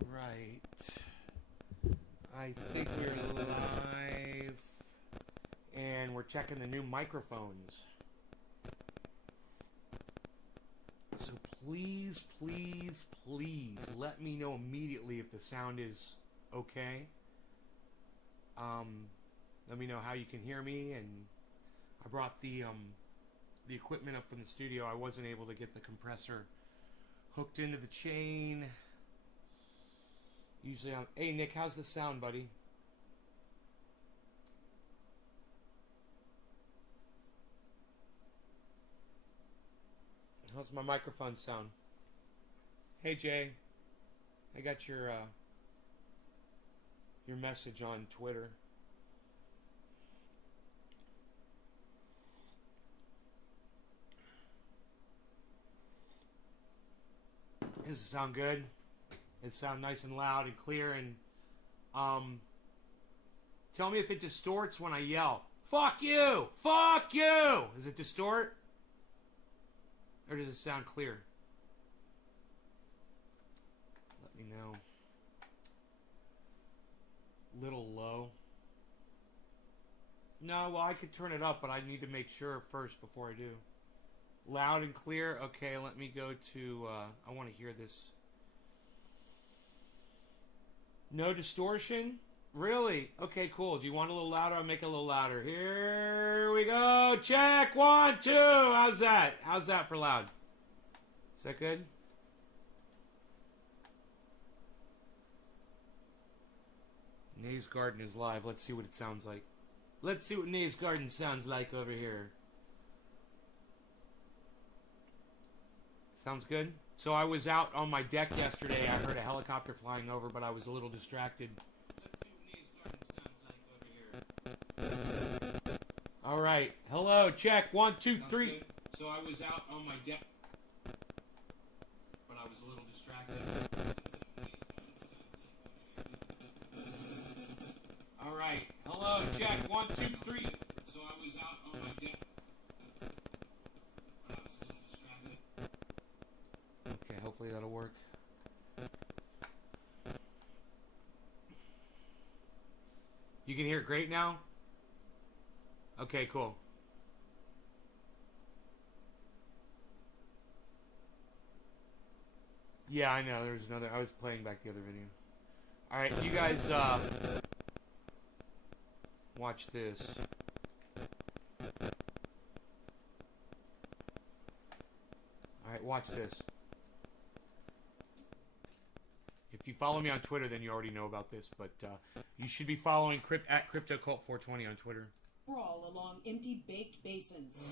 All right. I think we're live. And we're checking the new microphones. So please, please, please let me know immediately if the sound is okay. Let me know how you can hear me. And I brought the equipment up from the studio. I wasn't able to get the compressor hooked into the chain. Usually I'm... Hey, Nick, how's the sound, buddy? How's my microphone sound? Hey, Jay. I got your message on Twitter. Does it sound good? It sound nice and loud and clear, and tell me if it distorts when I yell. Fuck you! Fuck you! Does it distort? Or does it sound clear? Let me know. Little low. No, well, I could turn it up, but I need to make sure first before I do. Loud and clear. Okay, let me go to, I want to hear this. No distortion? Really? Okay, cool. Do you want a little louder? I'll make it a little louder. Here we go. Check. 1, 2. How's that? How's that for loud? Is that good? Nays Garden is live. Let's see what it sounds like. Let's see what Nays Garden sounds like over here. Sounds good? So I was out on my deck yesterday. I heard a helicopter flying over, but I was a little distracted. Let's see what Nays Garden sounds like over here. All right. Hello. Check. 1, 2, 3. Good. So I was out on my deck, but I was a little distracted. All right. Hello. Check. 1, 2, 3. So I was out on my deck. Okay, hopefully that'll work. You can hear it great now? Okay, cool. Yeah, I know. There's another... I was playing back the other video. Alright, you guys, watch this. Alright, watch this. If you follow me on Twitter, then you already know about this, but you should be following at CryptoCult420 on Twitter. Sprawl along empty baked basins,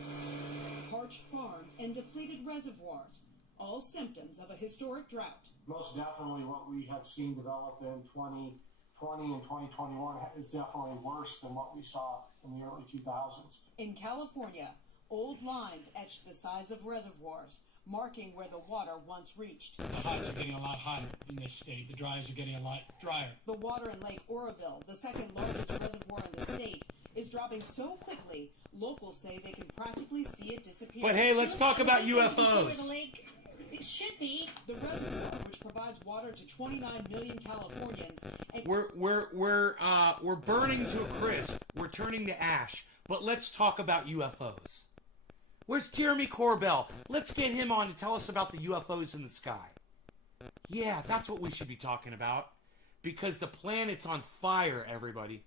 parched farms, and depleted reservoirs, all symptoms of a historic drought. Most definitely what we have seen develop in 2020 and 2021 is definitely worse than what we saw in the early 2000s. In California, old lines etched the sides of reservoirs, marking where the water once reached. The hots are getting a lot hotter in this state. The dries are getting a lot drier. The water in Lake Oroville, the second largest reservoir in the state, is dropping so quickly, locals say they can practically see it disappear. But hey, let's talk about UFOs. The lake, it should be. The reservoir, which provides water to 29 million Californians, and We're burning to a crisp. We're turning to ash. But let's talk about UFOs. Where's Jeremy Corbell? Let's get him on to tell us about the UFOs in the sky. Yeah, that's what we should be talking about. Because the planet's on fire, everybody.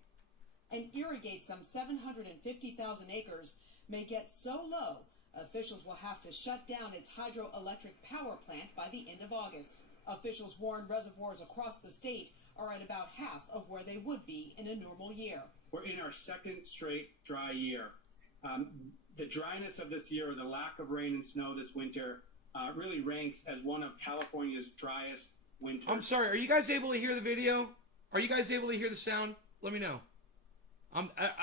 and irrigate some 750,000 acres may get so low, officials will have to shut down its hydroelectric power plant by the end of August. Officials warn reservoirs across the state are at about half of where they would be in a normal year. We're in our second straight dry year. The dryness of this year, or the lack of rain and snow this winter, really ranks as one of California's driest winters. I'm sorry, are you guys able to hear the video? Are you guys able to hear the sound? Let me know.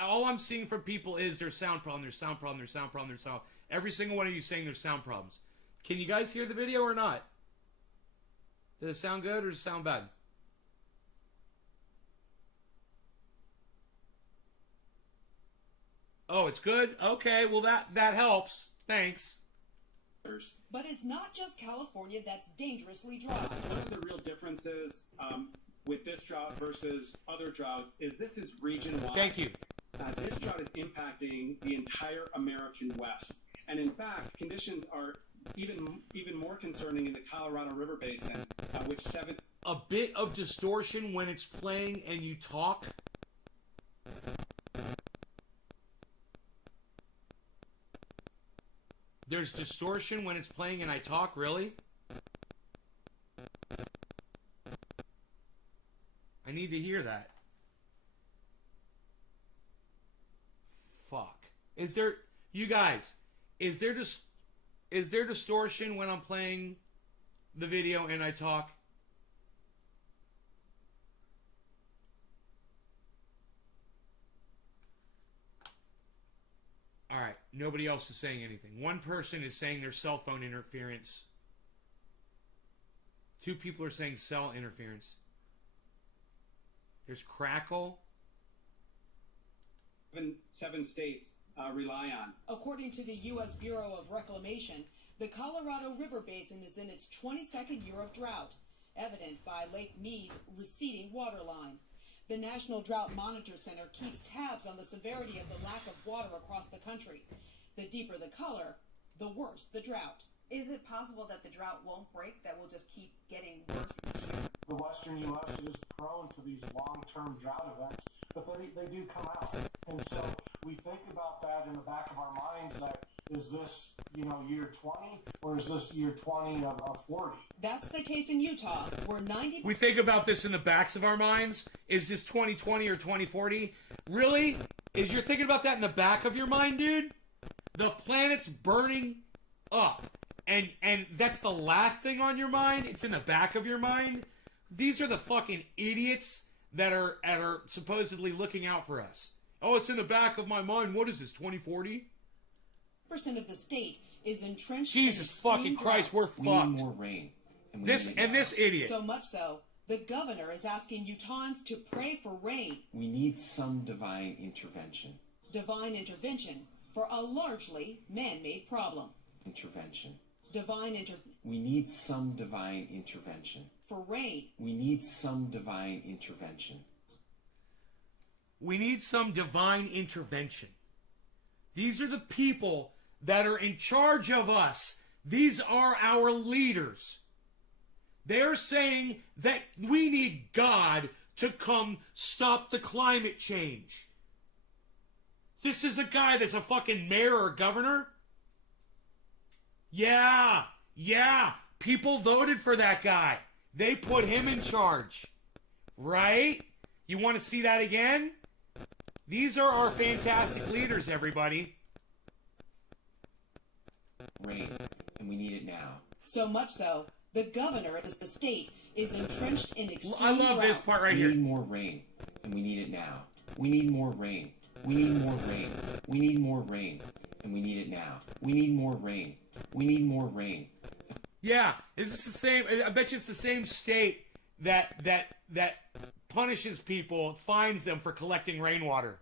All I'm seeing from people is there's sound problem, there's sound problem, there's sound problem, there's sound. Every single one of you saying there's sound problems. Can you guys hear the video or not? Does it sound good or does it sound bad? Oh, it's good? Okay, well that helps. Thanks. But it's not just California that's dangerously dry. One of the real differences with this drought versus other droughts is this is region-wide. Thank you. This drought is impacting the entire American West. And in fact, conditions are even more concerning in the Colorado River Basin, which A bit of distortion when it's playing and you talk. There's distortion when it's playing and I talk, really? I need to hear that. Fuck. Is there, you guys, is there distortion when I'm playing the video and I talk? All right, nobody else is saying anything. One person is saying there's cell phone interference. Two people are saying cell interference. There's crackle. seven states rely on. According to the U.S. Bureau of Reclamation, the Colorado River Basin is in its 22nd year of drought, evident by Lake Mead's receding waterline. The National Drought Monitor Center keeps tabs on the severity of the lack of water across the country. The deeper the color, the worse the drought. Is it possible that the drought won't break, that will just keep getting worse each year? The western U.S. is prone to these long-term drought events, but they do come out. And so we think about that in the back of our minds that, is this, year 20 or is this year 20 of 40? That's the case in Utah, where 90%... We think about this in the backs of our minds. Is this 2020 or 2040? Really? Is you're thinking about that in the back of your mind, dude? The planet's burning up. And that's the last thing on your mind? It's in the back of your mind? These are the fucking idiots that are supposedly looking out for us. Oh, it's in the back of my mind. What is this, 2040? % of the state is entrenched Jesus in extreme fucking Christ, drought. we're We need fucked. more rain. And we This need it and now. this idiot. So much so, the governor is asking Utahns to pray for rain, We need some divine intervention. divine intervention, for a largely man-made problem. Intervention. We need some divine intervention. For rain. We need some divine intervention. We need some divine intervention. These are the people that are in charge of us. These are our leaders. They're saying that we need God to come stop the climate change. This is a guy that's a fucking mayor or governor? Yeah. People voted for that guy. They put him in charge. Right? You want to see that again? These are our fantastic leaders, everybody. Rain. And we need it now. So much so, the governor of the state is entrenched in extreme I love drought. this part right We here. need more rain. And we need it now. We need more rain. We need more rain. We need more rain. And we need it now. We need more rain. We need more rain. Yeah, is this the same? I bet you it's the same state that punishes people, fines them for collecting rainwater.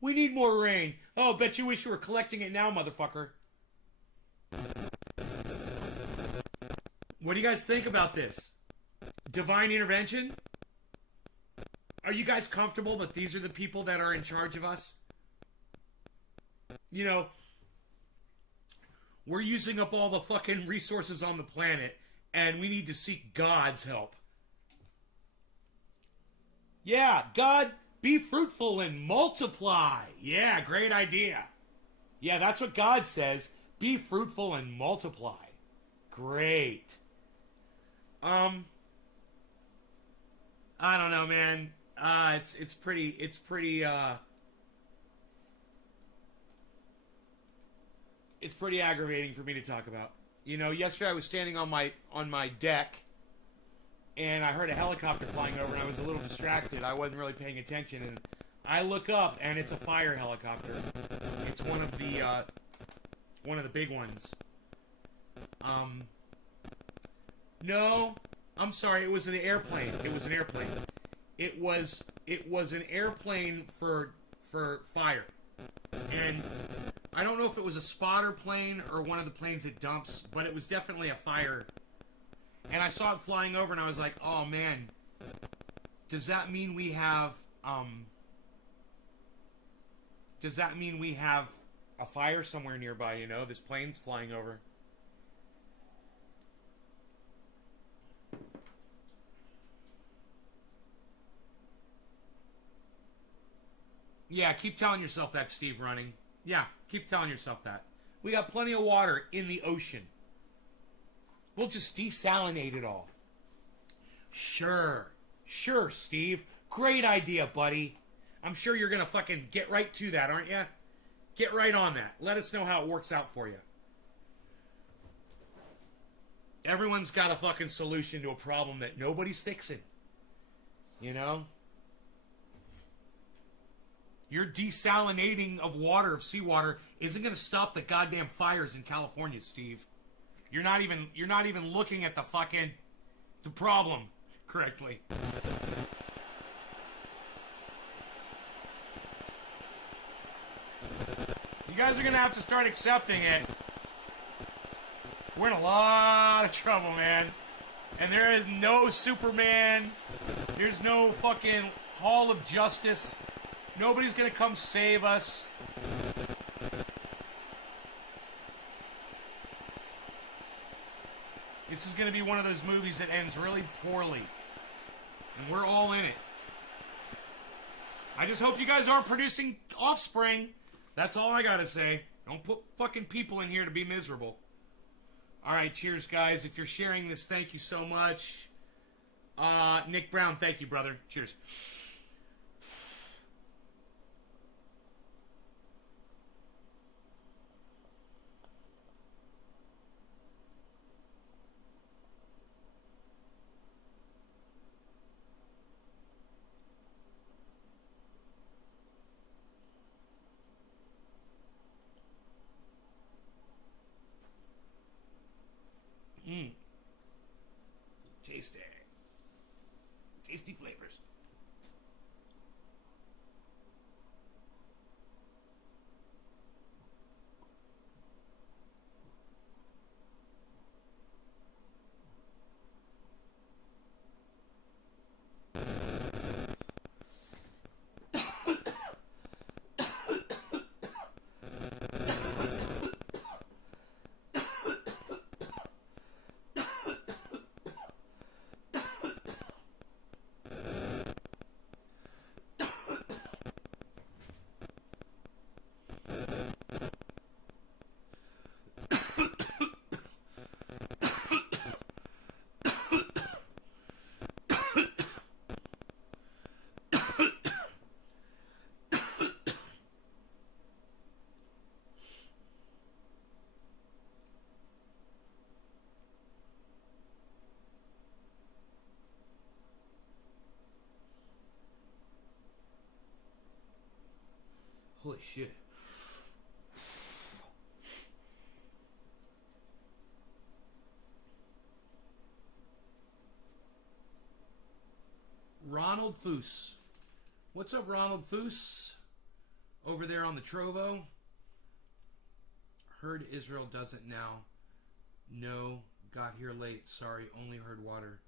We need more rain. Oh, bet you wish you were collecting it now, motherfucker. What do you guys think about this? Divine intervention? Are you guys comfortable that these are the people that are in charge of us? You know, we're using up all the fucking resources on the planet, and we need to seek God's help. Yeah, God, be fruitful and multiply. Yeah, great idea. Yeah, that's what God says. Be fruitful and multiply. Great. I don't know, man. It's pretty aggravating for me to talk about. You know, yesterday I was standing on my deck, and I heard a helicopter flying over, and I was a little distracted. I wasn't really paying attention, and I look up, and it's a fire helicopter. It's one of the big ones. No, I'm sorry. It was an airplane. It was an airplane. It was an airplane for fire, and I don't know if it was a spotter plane or one of the planes that dumps, but it was definitely a fire. And I saw it flying over, and I was like, oh, man. Does that mean we have, Does that mean we have a fire somewhere nearby, you know? This plane's flying over. Yeah, keep telling yourself that, Steve Running. Yeah, keep telling yourself that. We got plenty of water in the ocean. We'll just desalinate it all. Sure, Steve. Great idea, buddy. I'm sure you're going to fucking get right to that, aren't you? Get right on that. Let us know how it works out for you. Everyone's got a fucking solution to a problem that nobody's fixing. You know? Your desalinating of water, of seawater, isn't going to stop the goddamn fires in California, Steve. You're not even looking at the problem correctly. You guys are going to have to start accepting it. We're in a lot of trouble, man. And there is no Superman. There's no fucking Hall of Justice. Nobody's going to come save us. This is going to be one of those movies that ends really poorly. And we're all in it. I just hope you guys aren't producing offspring. That's all I got to say. Don't put fucking people in here to be miserable. All right, cheers, guys. If you're sharing this, thank you so much. Nick Brown, thank you, brother. Cheers. Tasty. Tasty flavors. Holy shit. Ronald Foos. What's up, Ronald Foos? Over there on the Trovo. Heard Israel doesn't now. No, got here late. Sorry, only heard water.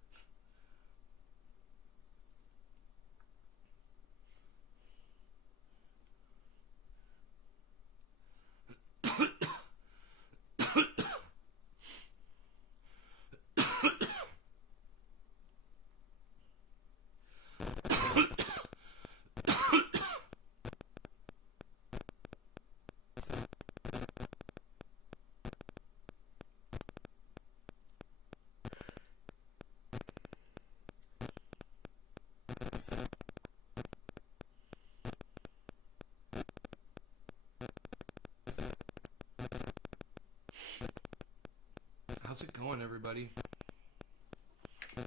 How's it going, everybody? The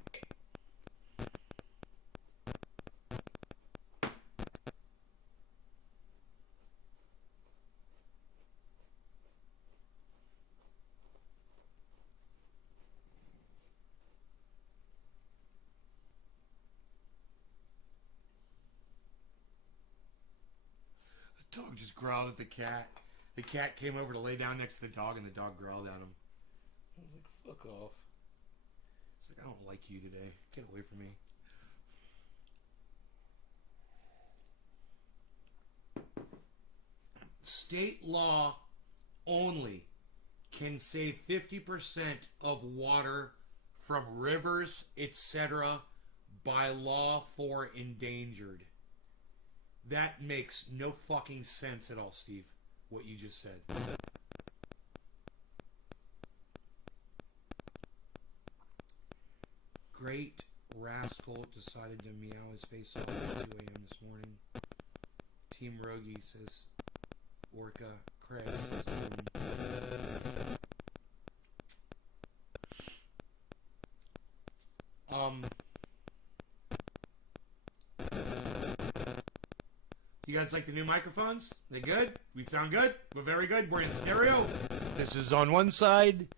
dog just growled at the cat. The cat came over to lay down next to the dog, and the dog growled at him. I was like, fuck off. It's like, I don't like you today. Get away from me. State law only can save 50% of water from rivers, etc., by law for endangered. That makes no fucking sense at all, Steve, what you just said. Great Rascal decided to meow his face off at 2 a.m. this morning. Team Rogie says Orca. Craig says you guys like the new microphones? They good? We sound good? We're very good. We're in stereo. This is on one side.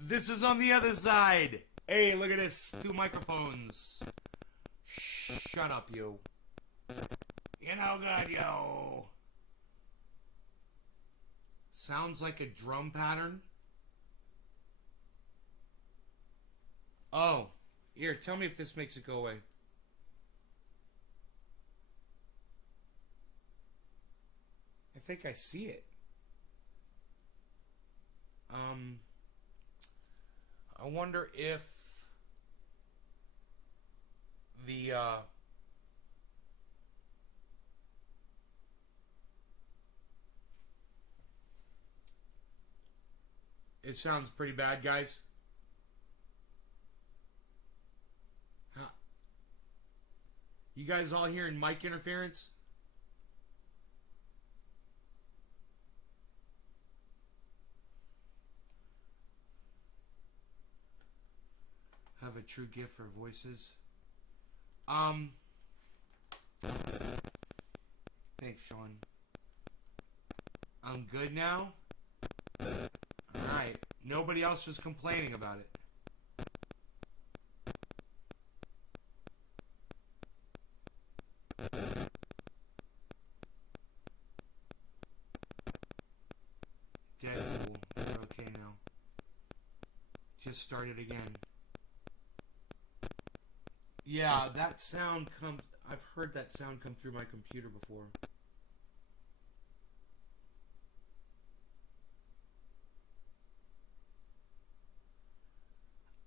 This is on the other side. Hey, look at this. 2 microphones. Shut up, you. You know good, yo. Sounds like a drum pattern. Oh. Here, tell me if this makes it go away. I think I see it. I wonder if the it sounds pretty bad, guys. Huh. You guys all hearing mic interference? Have a true gift for voices. Thanks, Sean. I'm good now? Alright. Nobody else was complaining about it. Deadpool. You're okay now. Just started again. Yeah, that sound comes... I've heard that sound come through my computer before.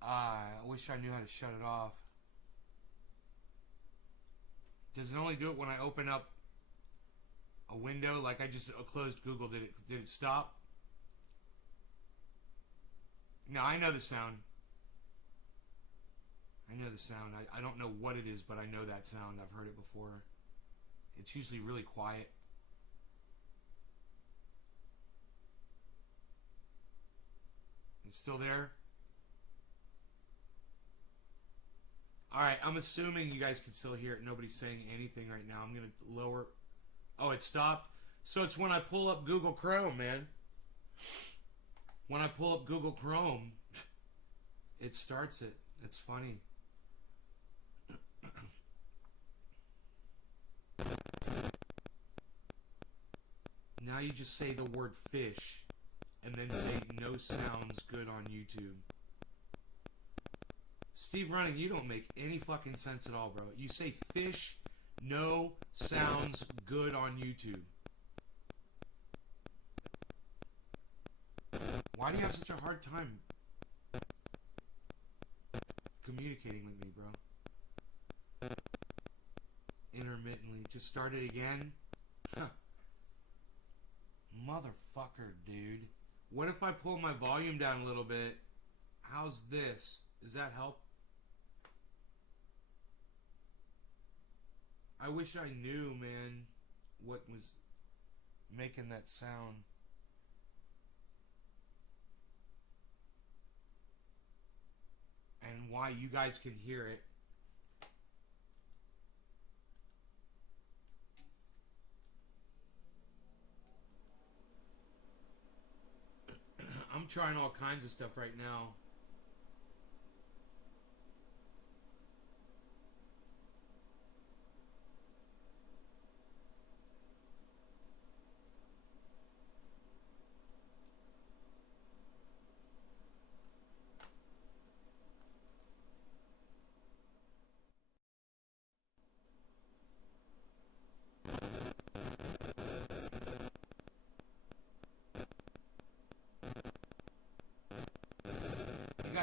I wish I knew how to shut it off. Does it only do it when I open up a window? Like I just closed Google. Did it stop? No, I know the sound. I know the sound. I don't know what it is, but I know that sound. I've heard it before. It's usually really quiet. It's still there? Alright, I'm assuming you guys can still hear it. Nobody's saying anything right now. I'm going to lower... Oh, it stopped? So it's when I pull up Google Chrome, man. When I pull up Google Chrome, it starts it. It's funny. Now you just say the word fish and then say no sounds good on YouTube. Steve Running, you don't make any fucking sense at all, bro. You say fish, no sounds good on YouTube. Why do you have such a hard time communicating with me, bro? Intermittently. Just start it again? Huh. Motherfucker, dude. What if I pull my volume down a little bit? How's this? Does that help? I wish I knew, man, what was making that sound. And why you guys can hear it. I'm trying all kinds of stuff right now.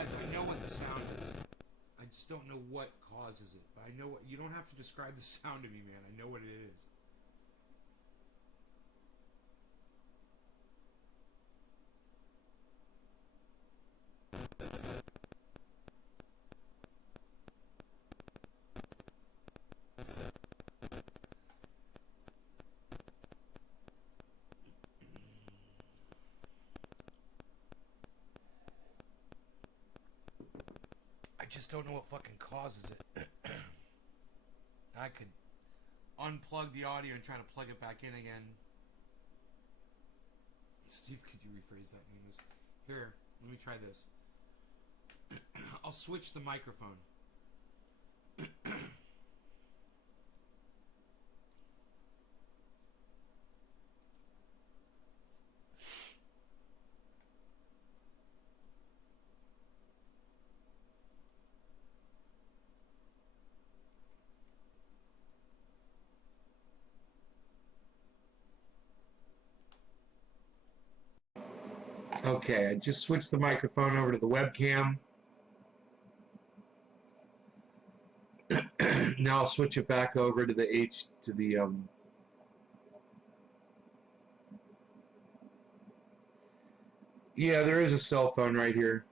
Guys, I know what the sound is. I just don't know what causes it. But I know what... You don't have to describe the sound to me, man. I know what it is. I just don't know what fucking causes it. I could unplug the audio and try to plug it back in again. Steve, could you rephrase that in English? Here, let me try this. I'll switch the microphone. Okay, I just switched the microphone over to the webcam. Now I'll switch it back over to the Yeah, there is a cell phone right here.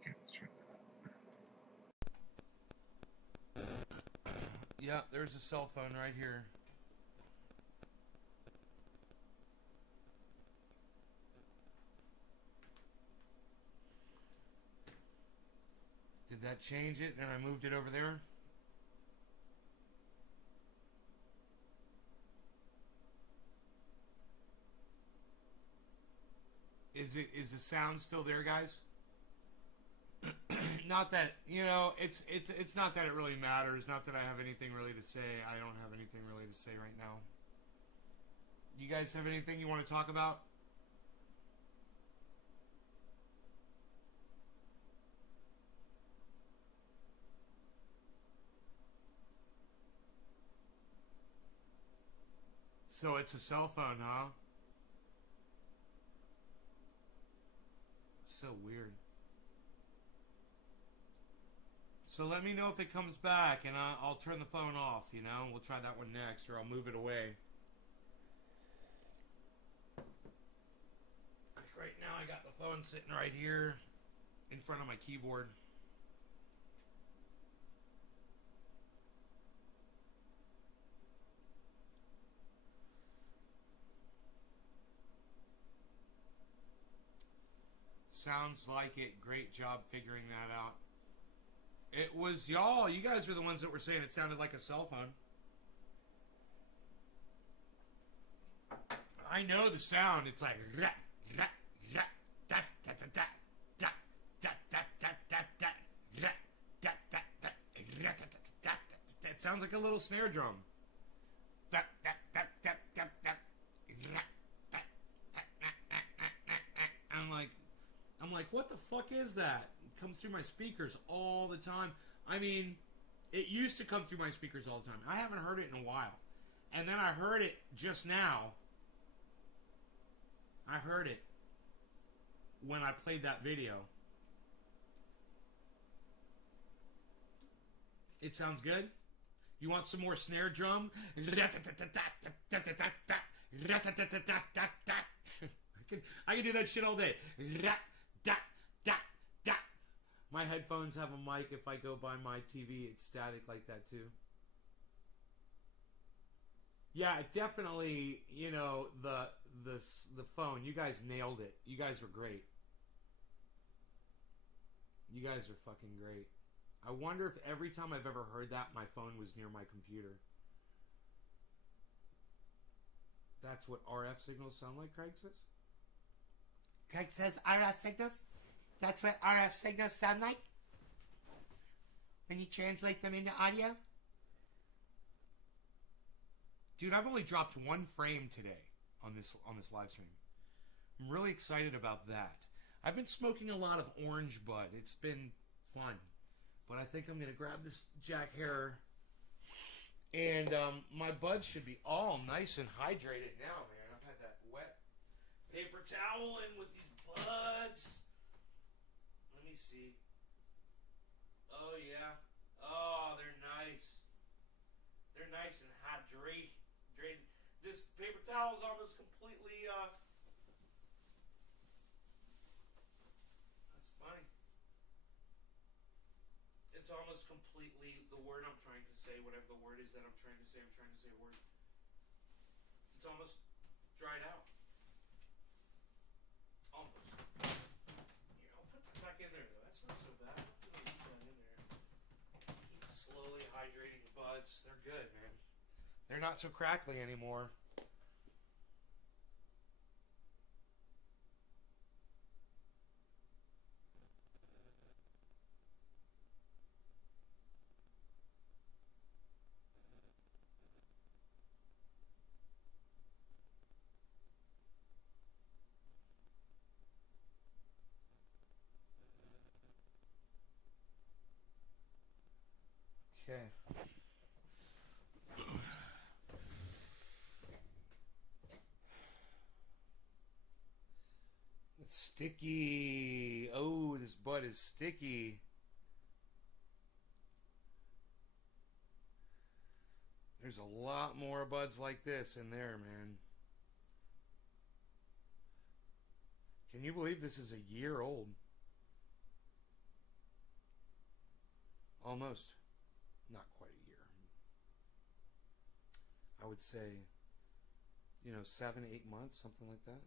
Okay, let's try that. Yeah, there's a cell phone right here. Did that change it and I moved it over there? Is the sound still there, guys? Not that, you know, it's not that it really matters. Not that I have anything really to say. I don't have anything really to say right now. You guys have anything you want to talk about? So it's a cell phone, huh? So weird. So let me know if it comes back, and I'll turn the phone off, you know? We'll try that one next, or I'll move it away. Like right now, I got the phone sitting right here in front of my keyboard. Sounds like it. Great job figuring that out. It was y'all. You guys were the ones that were saying it sounded like a cell phone. I know the sound. It's like... It sounds like a little snare drum. I'm like, what the fuck is that? It comes through my speakers all the time. I mean, it used to come through my speakers all the time. I haven't heard it in a while. And then I heard it just now. I heard it when I played that video. It sounds good? You want some more snare drum? I can do that shit all day. My headphones have a mic. If I go by my TV, it's static like that too. Yeah, definitely. You know, the phone. You guys nailed it. You guys were great. You guys are fucking great. I wonder if every time I've ever heard that, my phone was near my computer. That's what RF signals sound like, Craig says? Craig says RF signals? That's what RF signals sound like? When you translate them into audio? Dude, I've only dropped one frame today on this live stream. I'm really excited about that. I've been smoking a lot of orange bud. It's been fun. But I think I'm going to grab this Jack Herer And my buds should be all nice and hydrated now, man. I've had that wet paper towel in with these buds. Let me see. Oh, yeah. Oh, they're nice. They're nice and hydrated. This paper towel is almost completely, that's funny. It's almost completely the word I'm trying to say, whatever the word is that I'm trying to say a word. It's almost dried out. Almost. Here, I'll put that back in there though. That's not so bad. I'll leave that in there. Keep slowly hydrating the buds. They're good, man. They're not so crackly anymore. Okay. It's sticky. Oh, this bud is sticky. There's a lot more buds like this in there, man. Can you believe this is a year old? Almost. Not quite a year. I would say, 7, 8 months, something like that.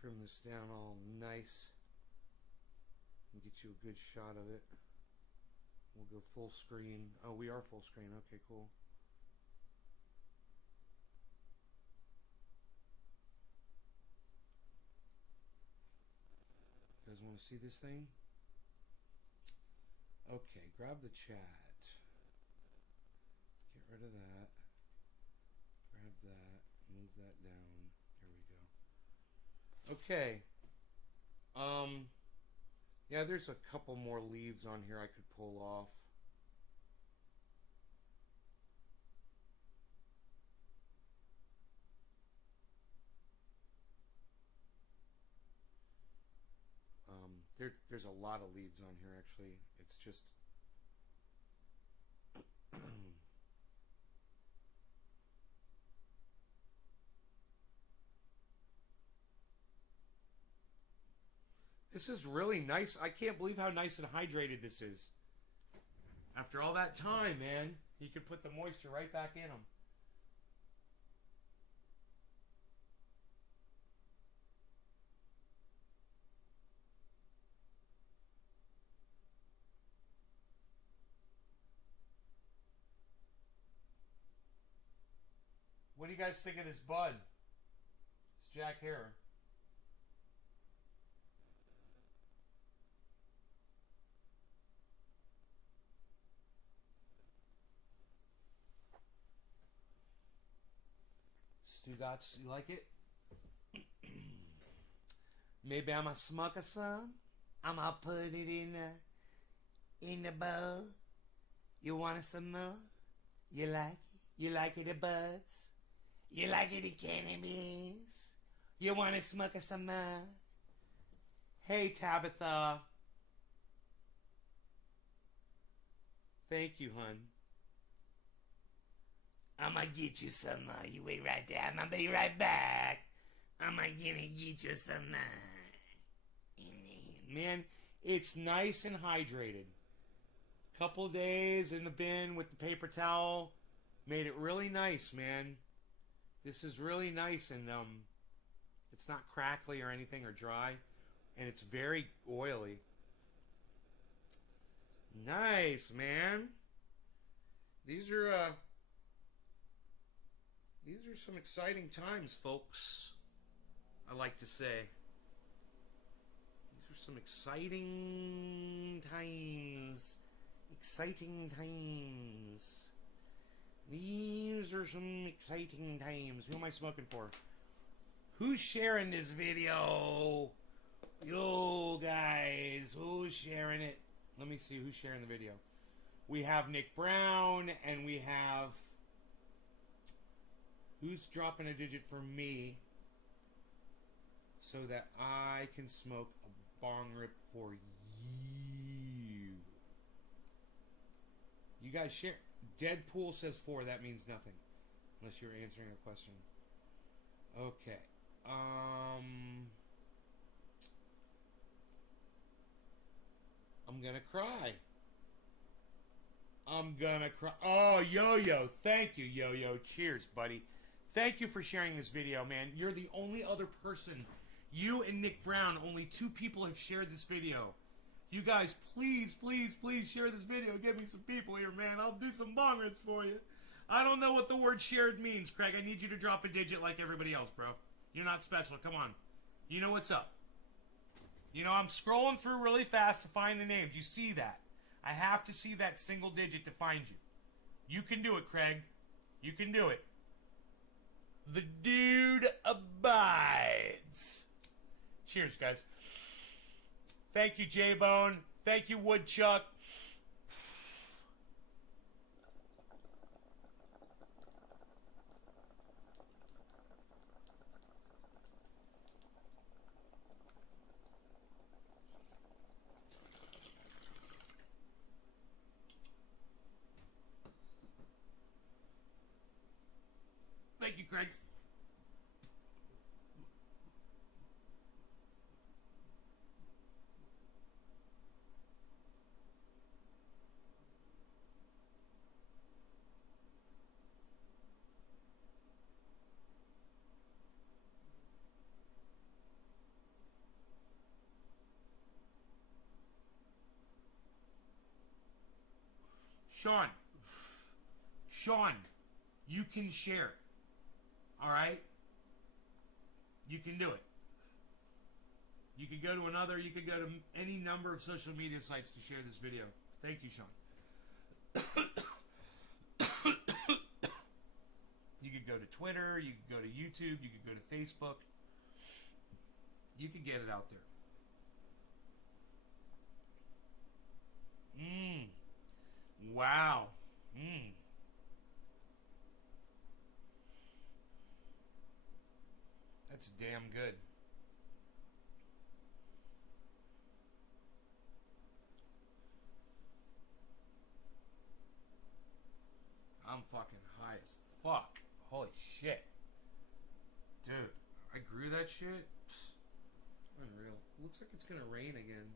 Trim this down all nice and get you a good shot of it. We'll go full screen. Oh, we are full screen. Okay, cool. You guys want to see this thing? Okay, grab the chat. Get rid of that. Grab that. Move that down. There we go. Okay. Yeah, there's a couple more leaves on here I could pull off. There's a lot of leaves on here actually. It's just this is really nice. I can't believe how nice and hydrated this is. After all that time, man, you could put the moisture right back in them. What do you guys think of this bud? It's Jack Herer. Stugatz, you like it? Maybe I'm gonna smoke some. I'm gonna put it in the bowl. You want some more? You like it? You like it, the buds? You like it, the cannabis? You want to smoke some more? Hey, Tabitha. Thank you, hun. I'm gonna get you some more. You wait right there. I'm gonna be right back. I'm gonna get you some more. Man, it's nice and hydrated. Couple days in the bin with the paper towel made it really nice, man. This is really nice, and it's not crackly or anything or dry, and it's very oily. Nice, man. These are some exciting times, folks. I like to say. These are some exciting times. Exciting times. These are some exciting times. Who am I smoking for? Who's sharing this video? Yo, guys. Who's sharing it? Let me see who's sharing the video. We have Nick Brown, and we have... Who's dropping a digit for me so that I can smoke a bong rip for you? You guys share. Deadpool says 4. That means nothing. Unless you're answering a question. Okay. I'm gonna cry. I'm gonna cry. Oh, Yo-Yo. Thank you, Yo-Yo. Cheers, buddy. Thank you for sharing this video, man. You're the only other person. You and Nick Brown, only 2 people have shared this video. You guys, please, please, please share this video. Get me some people here, man. I'll do some bong rips for you. I don't know what the word shared means, Craig. I need you to drop a digit like everybody else, bro. You're not special. Come on. You know what's up. You know, I'm scrolling through really fast to find the names. You see that. I have to see that single digit to find you. You can do it, Craig. You can do it. The dude abides. Cheers, guys. Thank you, J-Bone. Thank you, Woodchuck. Thank you, Craig. Sean, you can share. All right? You can do it. You could go to you could go to any number of social media sites to share this video. Thank you, Sean. You could go to Twitter, you could go to YouTube, you could go to Facebook. You could get it out there. Wow. That's damn good. I'm fucking high as fuck. Holy shit. Dude, I grew that shit? Psst. Unreal. Looks like it's gonna rain again.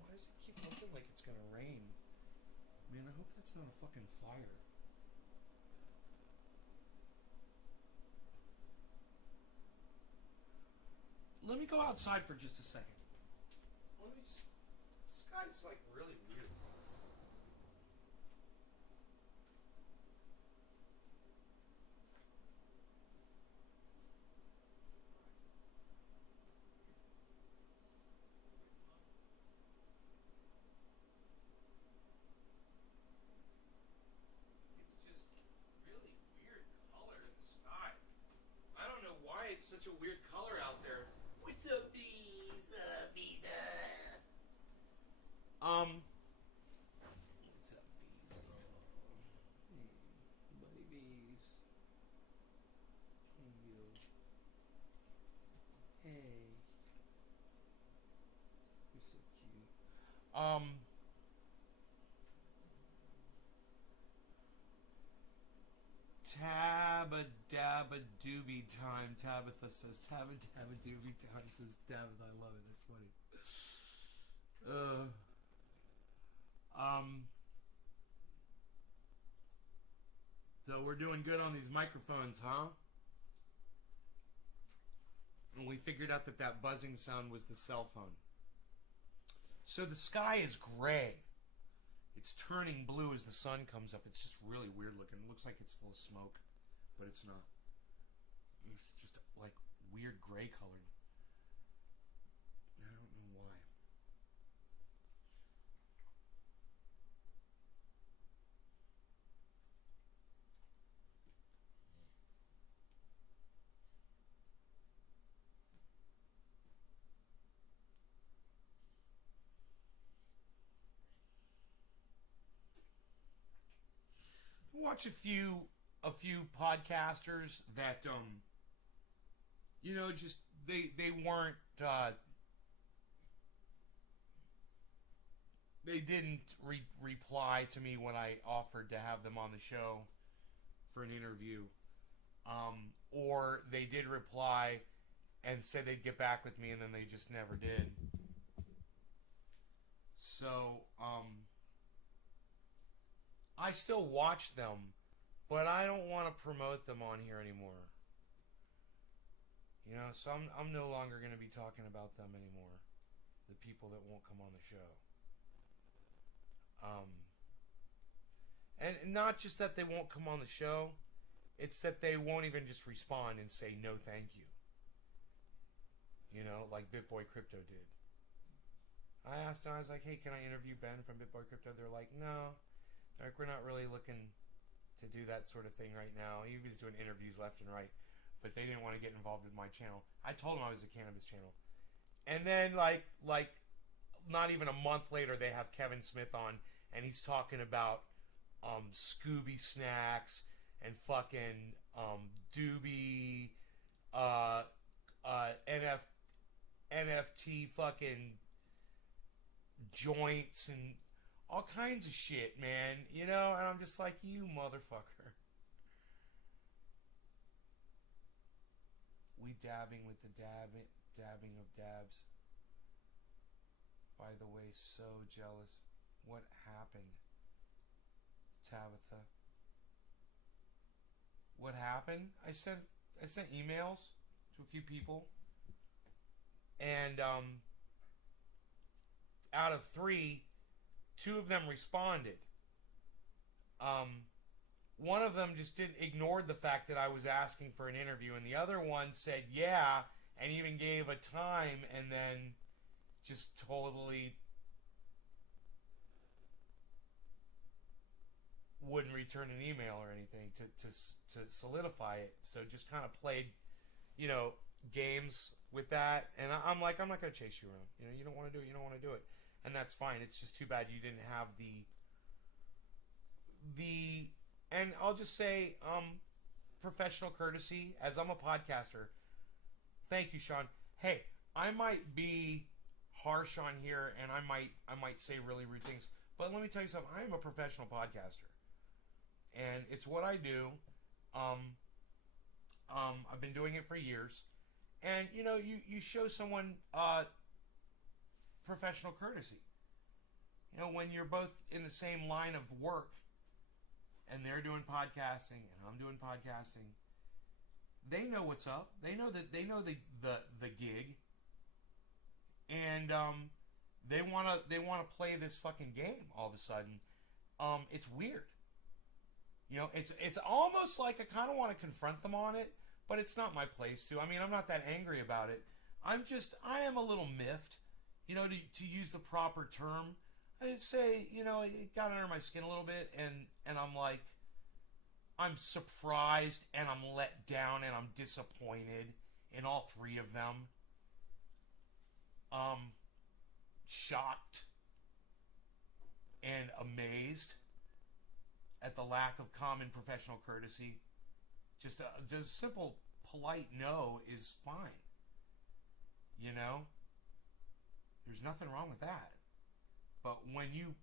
Why does it keep looking like it's gonna rain? Man, I hope that's not a fucking fire. Let me go outside for just a second. Let me just... This guy's like really weird. It's such a weird color out there. What's up, bees? Bees. What's up, bees? Hey, buddy bees. Hey, you. Hey. You're so cute. Tabba dabba doobie time. Tabitha says tabba dabba doobie time, says Tabitha. I love it. That's funny. So we're doing good on these microphones, huh? And we figured out that buzzing sound was the cell phone. So the sky is gray. It's turning blue as the sun comes up. It's just really weird looking. It looks like it's full of smoke, but it's not. It's just like weird gray colored. I don't know why. Watch a few podcasters that just they weren't they didn't reply to me when I offered to have them on the show for an interview, or they did reply and said they'd get back with me and then they just never did. So I still watch them, but I don't want to promote them on here anymore. So I'm no longer going to be talking about them anymore. The people that won't come on the show. And not just that they won't come on the show, it's that they won't even just respond and say no thank you. Like BitBoy Crypto did. I asked them, I was like, hey, can I interview Ben from BitBoy Crypto? They're like, no. Like, we're not really looking to do that sort of thing right now. He was doing interviews left and right, but they didn't want to get involved with my channel. I told them I was a cannabis channel. And then, like not even a month later, they have Kevin Smith on, and he's talking about Scooby Snacks and fucking Doobie, NFT fucking joints and all kinds of shit, man. And I'm just like, you motherfucker. We dabbing with the dabbing of dabs. By the way, so jealous. What happened, Tabitha? What happened? I sent emails to a few people, and out of 3, 2 of them responded. One of them just ignored the fact that I was asking for an interview, and the other one said yeah, and even gave a time, and then just totally wouldn't return an email or anything to solidify it. So just kind of played, games with that. And I'm like, I'm not going to chase you around. You don't want to do it. You don't want to do it. And that's fine. It's just too bad you didn't have and I'll just say, professional courtesy, as I'm a podcaster. Thank you, Sean. Hey, I might be harsh on here, and I might say really rude things, but let me tell you something. I am a professional podcaster, and it's what I do. I've been doing it for years, and you show someone professional courtesy. When you're both in the same line of work, and they're doing podcasting and I'm doing podcasting, they know what's up. They know the gig, and they wanna play this fucking game all of a sudden. It's weird. It's almost like I kind of want to confront them on it, but it's not my place to. I mean, I'm not that angry about it. I am a little miffed, to use the proper term. I'd say, it got under my skin a little bit, and I'm like, I'm surprised, and I'm let down, and I'm disappointed in all 3 of them. Shocked and amazed at the lack of common professional courtesy. Just a simple, polite no is fine. There's nothing wrong with that. But when you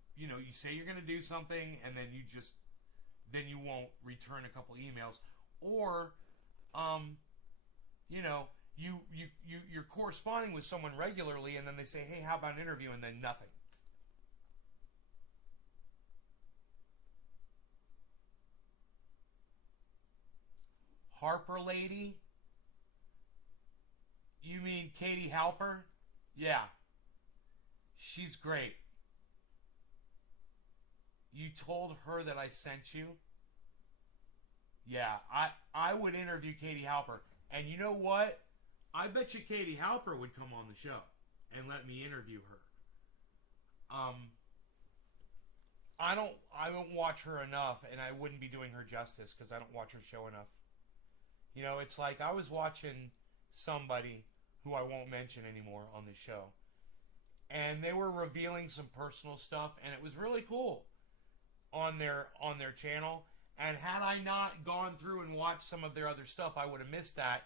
say you're going to do something, and then you won't return a couple emails, or you're corresponding with someone regularly, and then they say, hey, how about an interview, and then nothing. Harper lady? You mean Katie Halper? Yeah. She's great. You told her that I sent you? Yeah, I would interview Katie Halper. And you know what? I bet you Katie Halper would come on the show and let me interview her. I don't watch her enough, and I wouldn't be doing her justice because I don't watch her show enough. You know, it's like I was watching somebody who I won't mention anymore on the show, and they were revealing some personal stuff, and it was really cool on their channel. And had I not gone through and watched some of their other stuff, I would have missed that,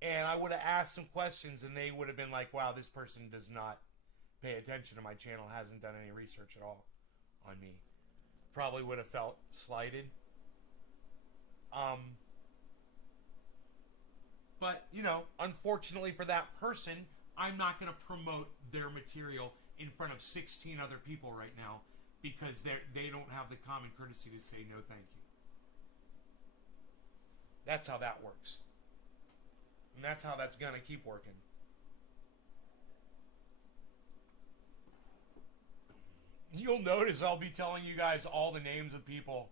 and I would have asked some questions, and they would have been like, "Wow, this person does not pay attention to my channel, hasn't done any research at all on me." Probably would have felt slighted. But, you know, unfortunately for that person, I'm not going to promote their material in front of 16 other people right now because they don't have the common courtesy to say no thank you. That's how that works. And that's how that's going to keep working. You'll notice I'll be telling you guys all the names of people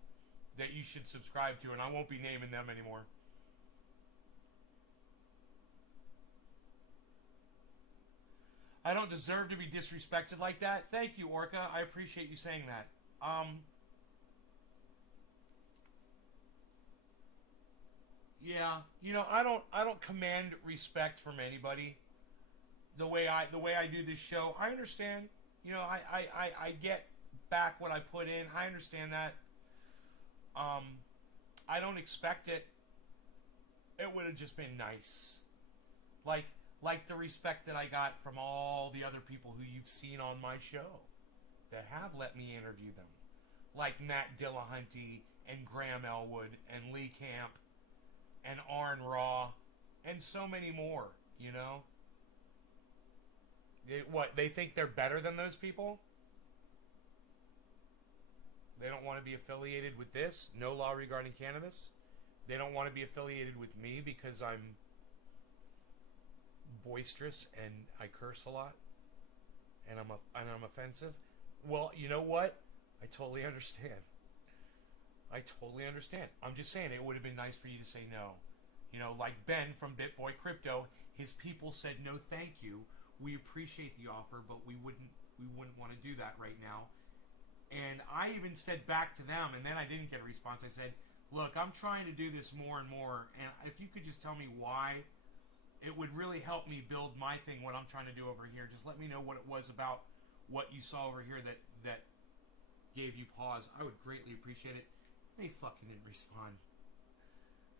that you should subscribe to, and I won't be naming them anymore. I don't deserve to be disrespected like that. Thank you, Orca. I appreciate you saying that. Yeah, you know, I don't command respect from anybody. The way I do this show, I understand. You know, I get back what I put in. I understand that. I don't expect it. It would have just been nice. Like the respect that I got from all the other people who you've seen on my show that have let me interview them. Like Matt Dillahunty and Graham Elwood and Lee Camp and Arn Raw and so many more, you know? They think they're better than those people? They don't want to be affiliated with this? No law regarding cannabis? They don't want to be affiliated with me because I'm boisterous and I curse a lot and I'm offensive? Well, you know what? I totally understand. I'm just saying it would have been nice for you to say no. You know, like Ben from BitBoy Crypto, his people said no thank you. We appreciate the offer, but we wouldn't want to do that right now. And I even said back to them, and then I didn't get a response. I said, look, I'm trying to do this more and more, and if you could just tell me why, it would really help me build my thing, what I'm trying to do over here. Just let me know what it was about what you saw over here that gave you pause. I would greatly appreciate it. They fucking didn't respond.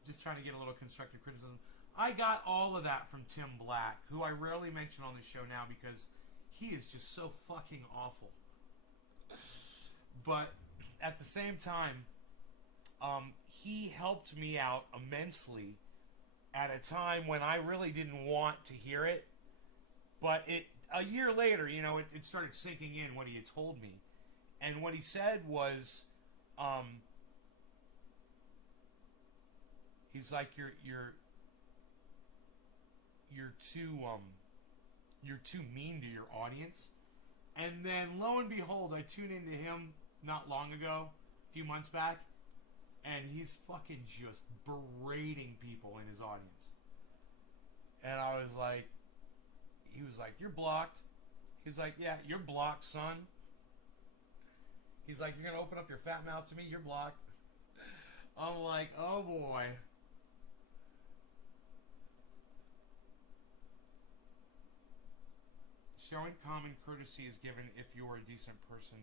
Just trying to get a little constructive criticism. I got all of that from Tim Black, who I rarely mention on the show now because he is just so fucking awful. But at the same time, he helped me out immensely at a time when I really didn't want to hear it. But a year later, you know, it started sinking in what he had told me. And what he said was, he's like, you're too mean to your audience. And then lo and behold, I tuned into him not long ago, a few months back, and he's fucking just berating people in his audience. And I was like, he was like, you're blocked. He's like, yeah, you're blocked, son. He's like, you're gonna open up your fat mouth to me? You're blocked. I'm like, oh boy. Showing common courtesy is given if you're a decent person.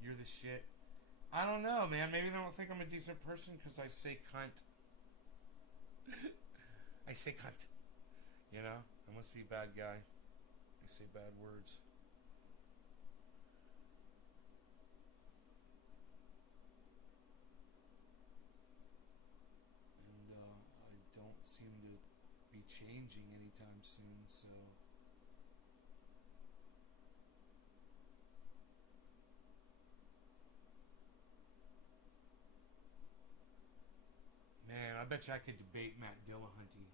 You're the shit. I don't know, man. Maybe they don't think I'm a decent person because I say cunt. I say cunt. You know? I must be a bad guy. I say bad words. And I don't seem to be changing anytime soon, so... Man, I bet you I could debate Matt Dillahunty.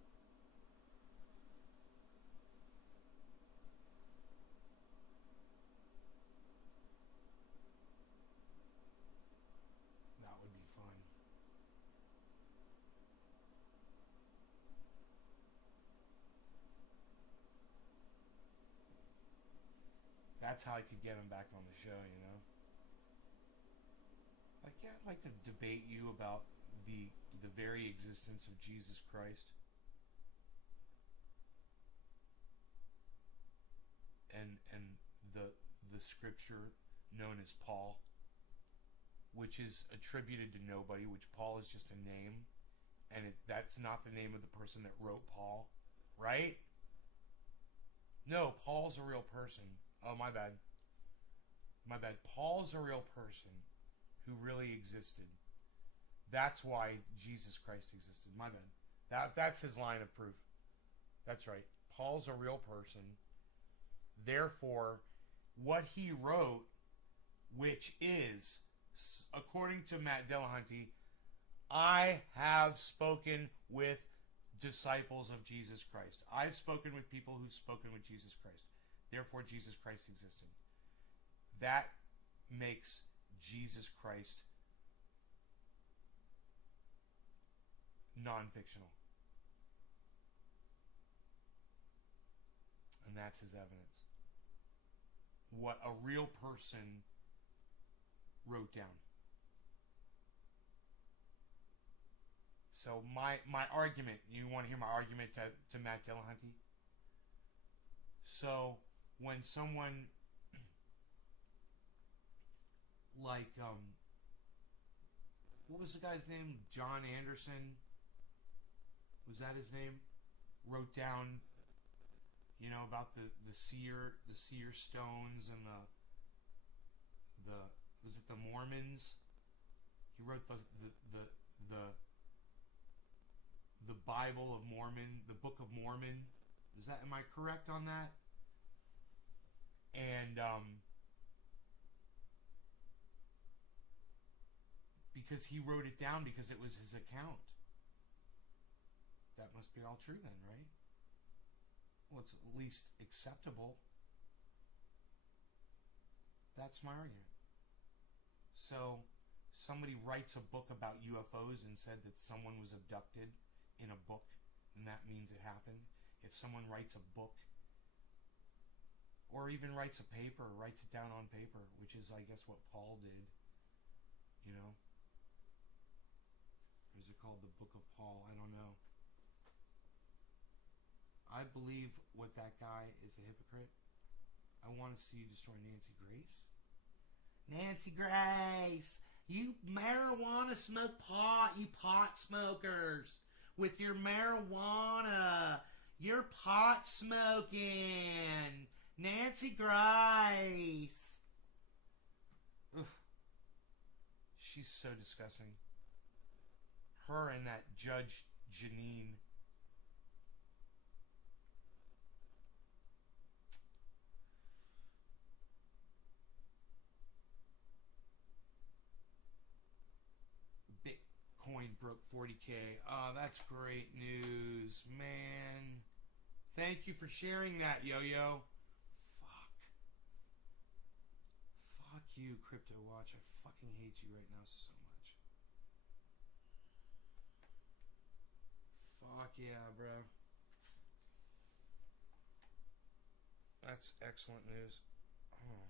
That's how I could get him back on the show, you know? Like, yeah, I'd like to debate you about the very existence of Jesus Christ. And the scripture known as Paul, which is attributed to nobody, which Paul is just a name, and that's not the name of the person that wrote Paul, right? No, Paul's a real person. Oh, my bad. My bad. Paul's a real person who really existed. That's why Jesus Christ existed. My bad. That's his line of proof. That's right. Paul's a real person. Therefore, what he wrote, which is, according to Matt Dillahunty, I have spoken with disciples of Jesus Christ. I've spoken with people who've spoken with Jesus Christ. Therefore, Jesus Christ existed. That makes Jesus Christ non-fictional. And that's his evidence. What a real person wrote down. So my argument, you want to hear my argument to Matt Dillahunty? So when someone like, what was the guy's name? John Anderson? Was that his name? Wrote down, you know, about the seer stones and the was it the Mormons? He wrote the Bible of Mormon, the Book of Mormon. Am I correct on that? And because he wrote it down because it was his account. That must be all true then, right? Well, it's at least acceptable. That's my argument. So, somebody writes a book about UFOs and said that someone was abducted in a book, and that means it happened. If someone writes a book, or even writes a paper, writes it down on paper, which is, I guess, what Paul did, you know? Or is it called the Book of Paul? I don't know. I believe what that guy is a hypocrite. I want to see you destroy Nancy Grace. Nancy Grace, you marijuana smoke pot, you pot smokers. With your marijuana, you're pot smoking. Nancy Grace. Ugh. She's so disgusting. Her and that Judge Janine. Bitcoin broke 40K. Oh, that's great news, man. Thank you for sharing that, Yo-Yo. Fuck you, Crypto Watch. I fucking hate you right now so much. Fuck yeah, bro. That's excellent news. Oh.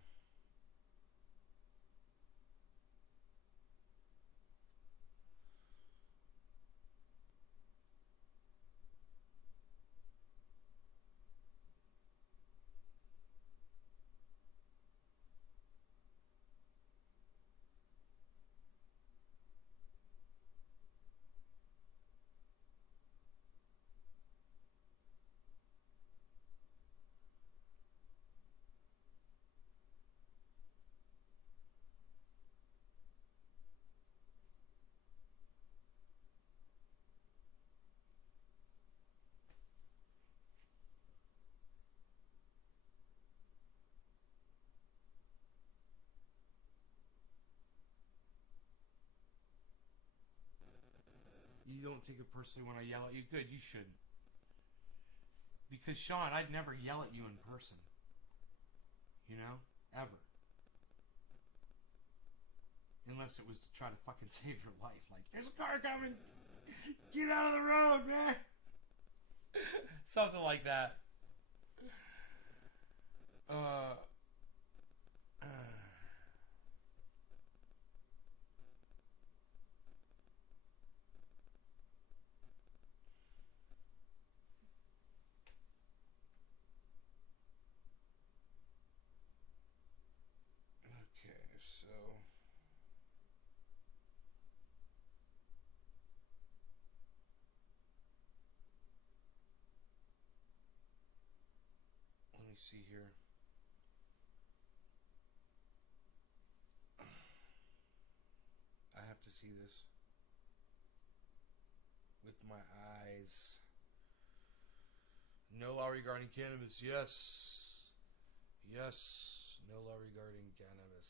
You don't take it personally when I yell at you? Good, you shouldn't. Because, Sean, I'd never yell at you in person. You know? Ever. Unless it was to try to fucking save your life. Like, there's a car coming! Get out of the road, man! Something like that. me see here. I have to see this with my eyes. No law regarding cannabis. Yes. Yes. No law regarding cannabis.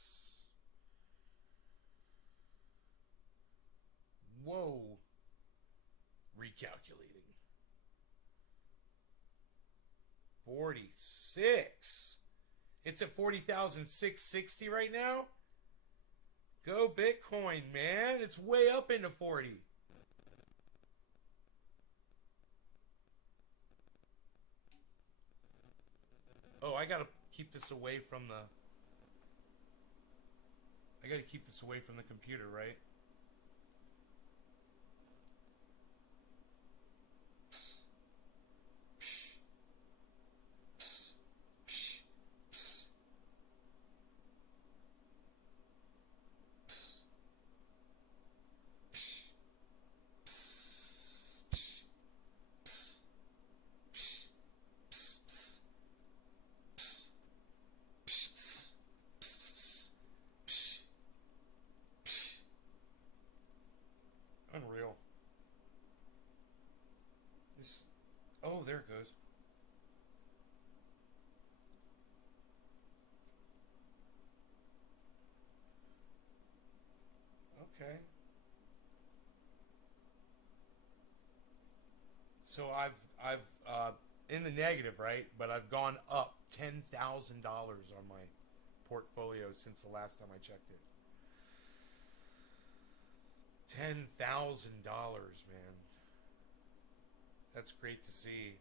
Whoa. Recalculating. 46. It's at 40,660 right now. Go Bitcoin, man. It's way up into 40. Oh, I gotta keep this away from the... I gotta keep this away from the computer, right? Unreal. This. Oh, there it goes. Okay. So I've in the negative, right? But I've gone up $10,000 on my portfolio since the last time I checked it. $10,000, man. That's great to see.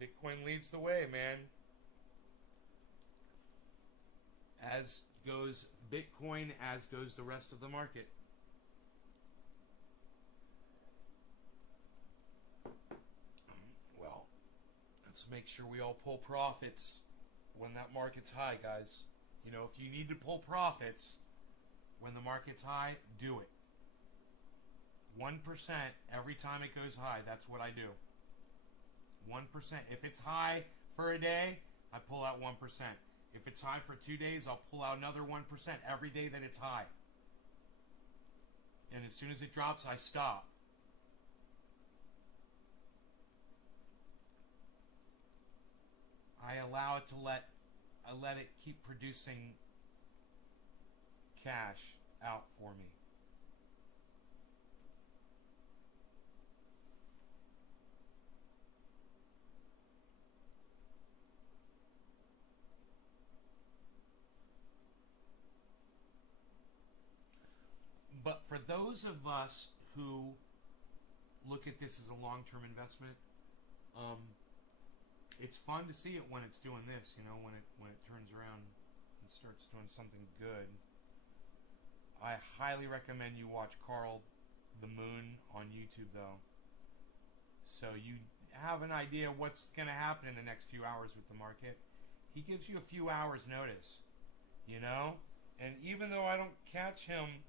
Bitcoin leads the way, man. As goes Bitcoin, as goes the rest of the market. Well, let's make sure we all pull profits when that market's high, guys. You know, if you need to pull profits when the market's high, do it. 1% every time it goes high. That's what I do. 1%. If it's high for a day, I pull out 1%. If it's high for 2 days, I'll pull out another 1% every day that it's high. And as soon as it drops, I stop. I allow it to I let it keep producing cash out for me. But for those of us who look at this as a long-term investment, it's fun to see it when it's doing this, you know, when it turns around and starts doing something good. I highly recommend you watch Carl the Moon on YouTube, though, so you have an idea of what's going to happen in the next few hours with the market. He gives you a few hours notice, you know, and even though I don't catch him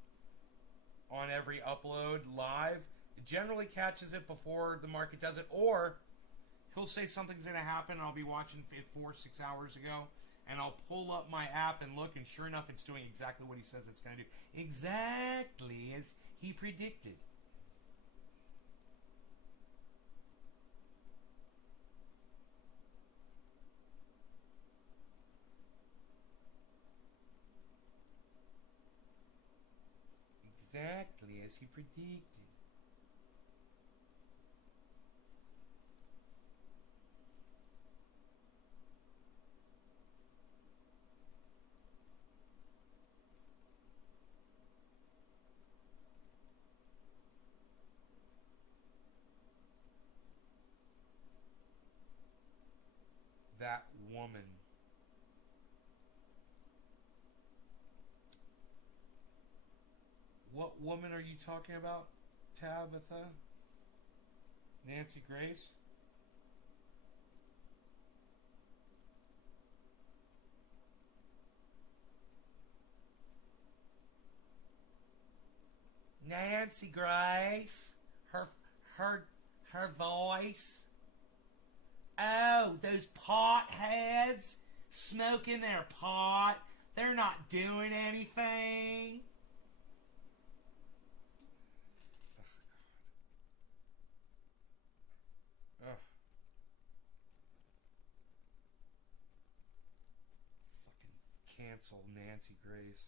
on every upload live, it generally catches it before the market does it, or he'll say something's going to happen and I'll be watching it 4 or 6 hours ago, and I'll pull up my app and look, and sure enough, it's doing exactly what he says it's going to do. Exactly as he predicted. Exactly as he predicted. That woman. What woman are you talking about, Tabitha? Nancy Grace? Nancy Grace. Her voice. Oh, those potheads smoking their pot. They're not doing anything. Ugh. Fucking cancel Nancy Grace.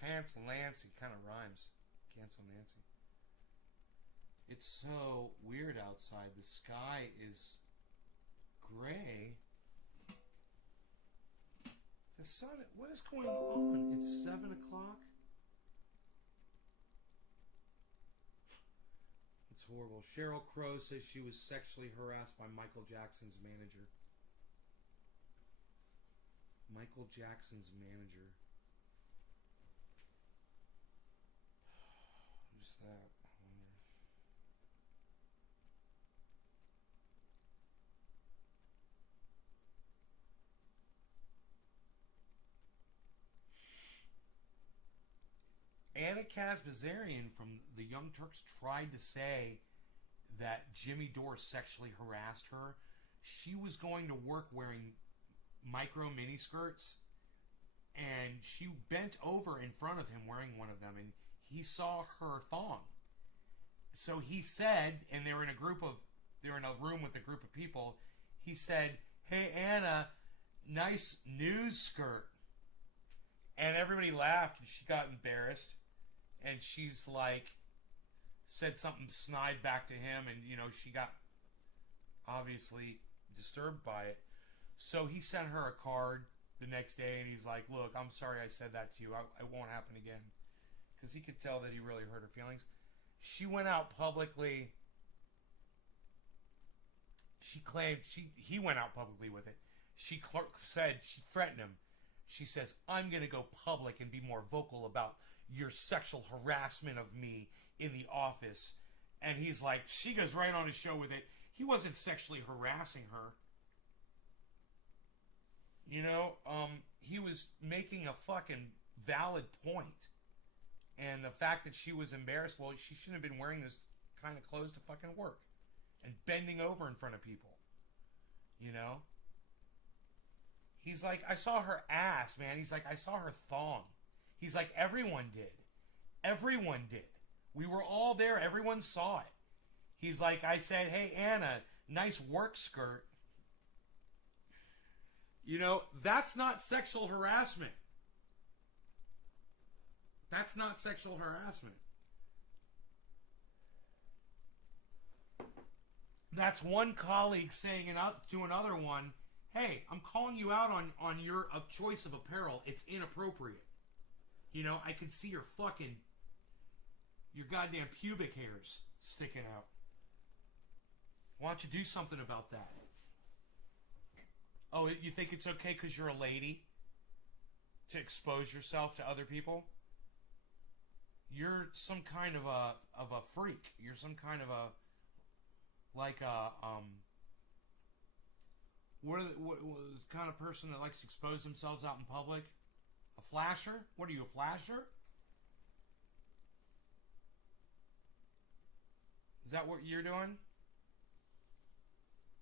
Cancel Nancy kind of rhymes. Cancel Nancy. It's so weird outside. The sky is gray. The sun. What is going on? It's 7 o'clock. It's horrible. Sheryl Crow says she was sexually harassed by Michael Jackson's manager. Michael Jackson's manager. Who's that? I wonder. Anna Kazbazarian from the Young Turks tried to say that Jimmy Dore sexually harassed her. She was going to work wearing micro mini skirts, and she bent over in front of him wearing one of them, and he saw her thong. So he said, and they're in a room with a group of people, he said, "Hey Anna, nice news skirt." And everybody laughed, and she got embarrassed. And she's like, said something snide back to him, and she got obviously disturbed by it. So he sent her a card the next day, and he's like, "Look, I'm sorry I said that to you. It won't happen again." Because he could tell that he really hurt her feelings. She went out publicly. She claimed he went out publicly with it. She said, she threatened him. She says, "I'm going to go public and be more vocal about your sexual harassment of me in the office." And he's like, she goes right on his show with it. He wasn't sexually harassing her. He was making a fucking valid point. And the fact that she was embarrassed, well, she shouldn't have been wearing this kind of clothes to fucking work. And bending over in front of people. He's like, "I saw her ass, man." He's like, "I saw her thong." He's like, "Everyone did. Everyone did. We were all there. Everyone saw it." He's like, "I said, hey, Anna, nice work skirt." That's not sexual harassment. That's not sexual harassment. That's one colleague saying to another one, "Hey, I'm calling you out on your choice of apparel. It's inappropriate. I can see your goddamn pubic hairs sticking out. Why don't you do something about that?" Oh, you think it's okay because you're a lady to expose yourself to other people? You're some kind of a freak. You're some kind of what kind of person that likes to expose themselves out in public? A flasher? What are you, a flasher? Is that what you're doing?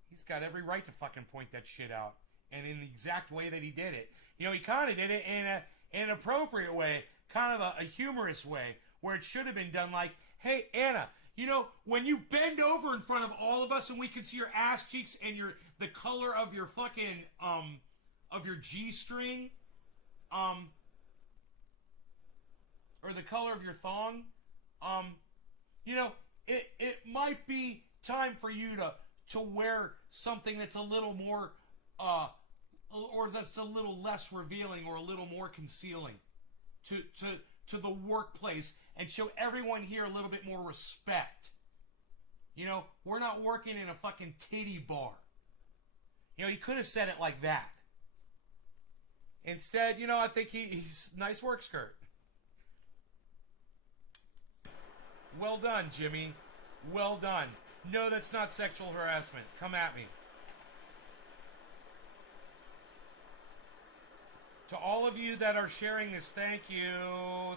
He's got every right to fucking point that shit out. And in the exact way that he did it. He kind of did it in an appropriate way. Kind of a humorous way. Where it should have been done like, "Hey, Anna, when you bend over in front of all of us and we can see your ass cheeks and the color of your fucking, of your G-string, or the color of your thong, it might be time for you to wear something that's a little more, or that's a little less revealing or a little more concealing to the workplace and show everyone here a little bit more respect. We're not working in a fucking titty bar." He could have said it like that. Instead, I think he's nice work skirt. Well done, Jimmy. Well done. No, that's not sexual harassment. Come at me. To all of you that are sharing this, thank you.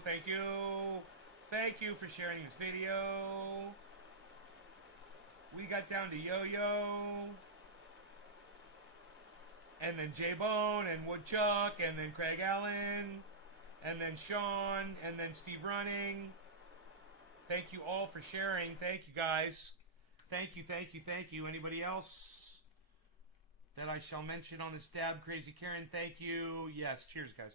Thank you. Thank you for sharing this video. We got down to Yo-Yo. And then J-Bone and Woodchuck. And then Craig Allen. And then Sean. And then Steve Running. Thank you all for sharing. Thank you, guys. Thank you, thank you, thank you. Anybody else that I shall mention on this tab? Crazy Karen, thank you. Yes, cheers, guys.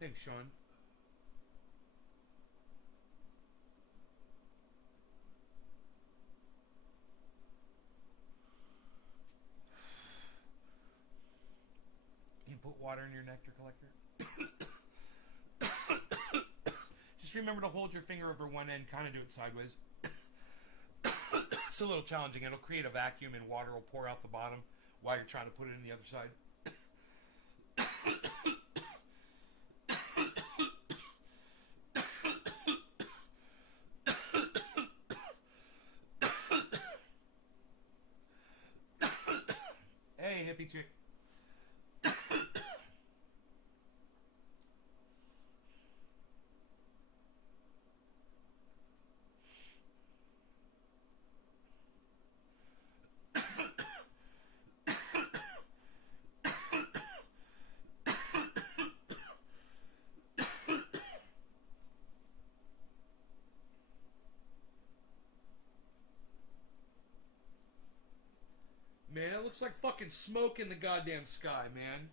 Thanks, Sean. You put water in your nectar collector? Just remember to hold your finger over one end, kind of do it sideways. It's a little challenging. It'll create a vacuum and water will pour out the bottom while you're trying to put it in the other side. Hey, hippie chick. Man, it looks like fucking smoke in the goddamn sky, man.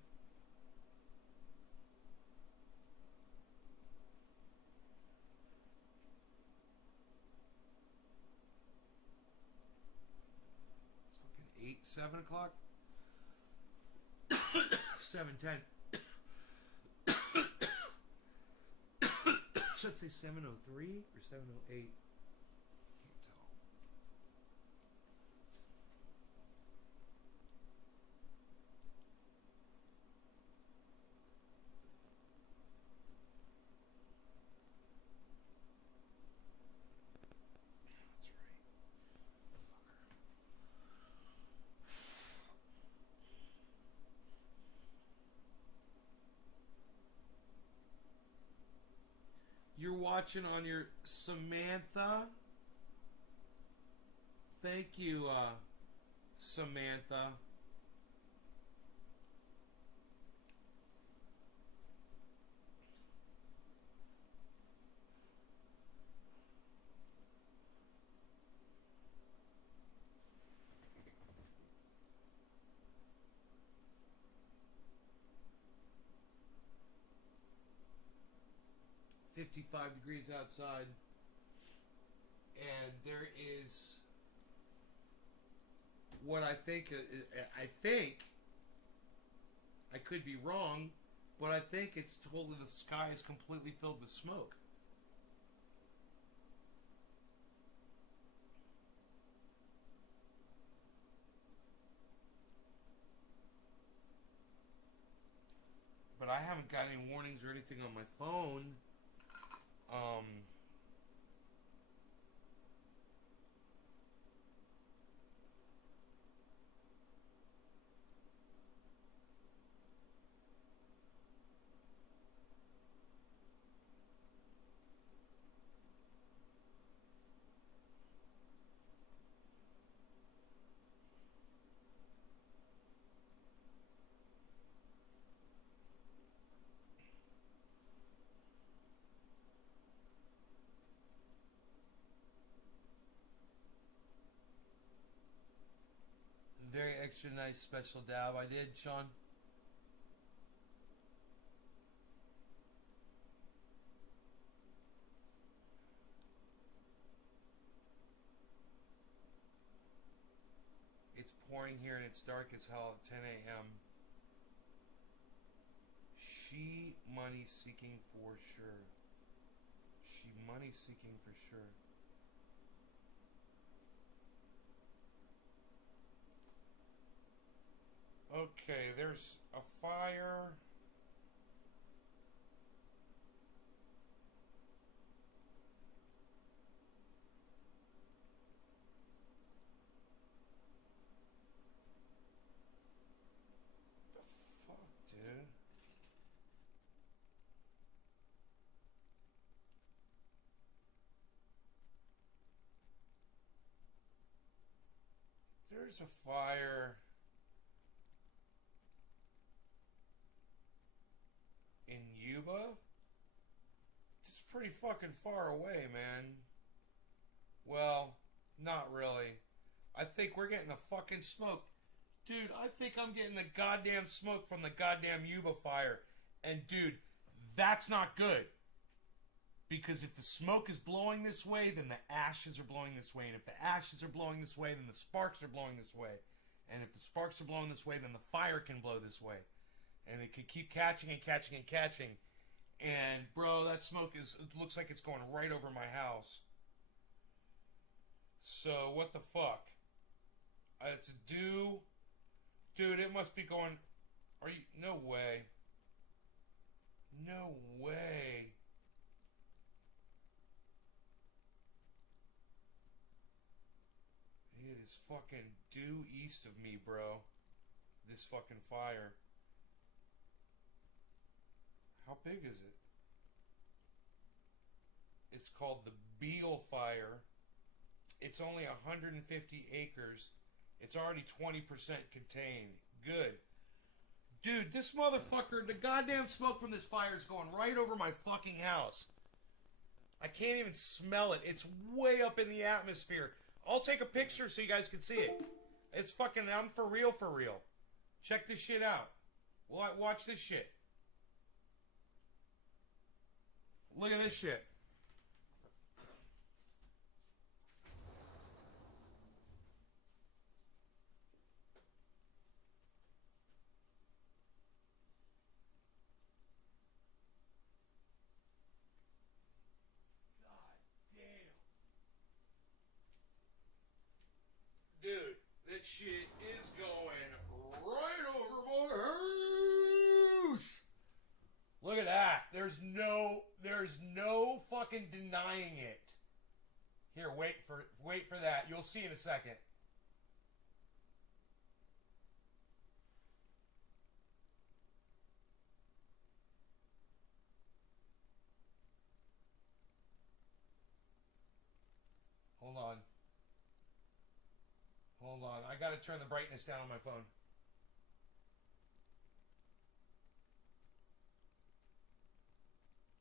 It's fucking 8, 7 o'clock? 7:10. Should I say 7:03 or 7:08? Can't tell. That's right. Fucker. You're watching on your Samantha. Thank you, Samantha. .55 degrees outside, and there is what I think I could be wrong, but I think it's totally, the sky is completely filled with smoke. But I haven't got any warnings or anything on my phone. extra nice special dab I did, Sean? It's pouring here and it's dark as hell at 10 a.m. She money seeking for sure. She money seeking for sure. Okay, there's a fire. The fuck, dude? There's a fire in Yuba? It's pretty fucking far away, man. Well, not really. I think we're getting the fucking smoke. Dude, I think I'm getting the goddamn smoke from the goddamn Yuba fire. And dude, that's not good. Because if the smoke is blowing this way, then the ashes are blowing this way. And if the ashes are blowing this way, then the sparks are blowing this way. And if the sparks are blowing this way, then the fire can blow this way. And it could keep catching and catching and catching. And, bro, that smoke it looks like it's going right over my house. So, what the fuck? It's due. Dude, it must be going... Are you... No way. No way. It is fucking due east of me, bro. This fucking fire. How big is it? It's called the Beagle Fire. It's only 150 acres. It's already 20% contained. Good. Dude, this motherfucker, the goddamn smoke from this fire is going right over my fucking house. I can't even smell it. It's way up in the atmosphere. I'll take a picture so you guys can see it. It's fucking, I'm for real, for real. Check this shit out. Watch this shit. Look at this shit. God damn. Dude, that shit is going right over my house. Look at that. There's no fucking denying it. Here, wait for that. You'll see in a second. Hold on. Hold on. I gotta turn the brightness down on my phone.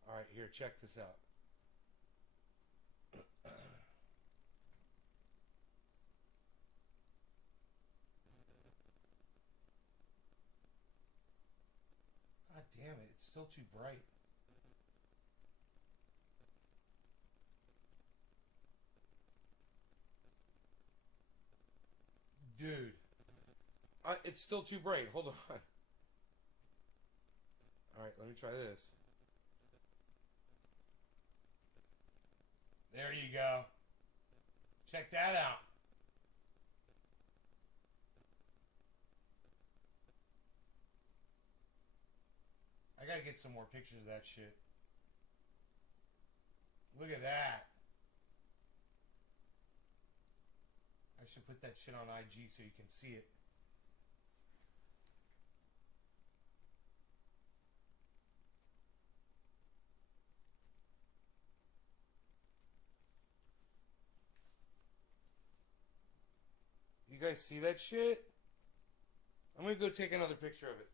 Alright, here, check this out. God damn it, it's still too bright. Dude. It's still too bright. Hold on. Alright, let me try this. There you go. Check that out. I gotta get some more pictures of that shit. Look at that. I should put that shit on IG so you can see it. You guys see that shit? I'm gonna go take another picture of it.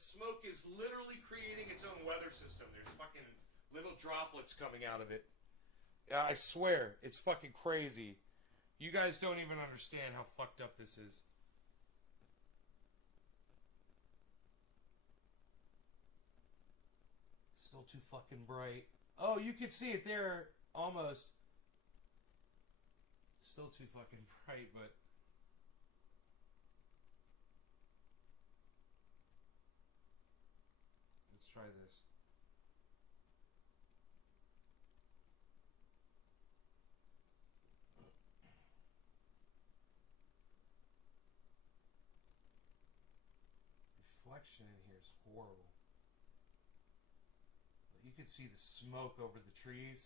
That smoke is literally creating its own weather system. There's fucking little droplets coming out of it. Yeah, I swear, it's fucking crazy. You guys don't even understand how fucked up this is. Still too fucking bright. Oh, you can see it there, almost. Still too fucking bright, but... Let's try this. Reflection in here is horrible. You can see the smoke over the trees.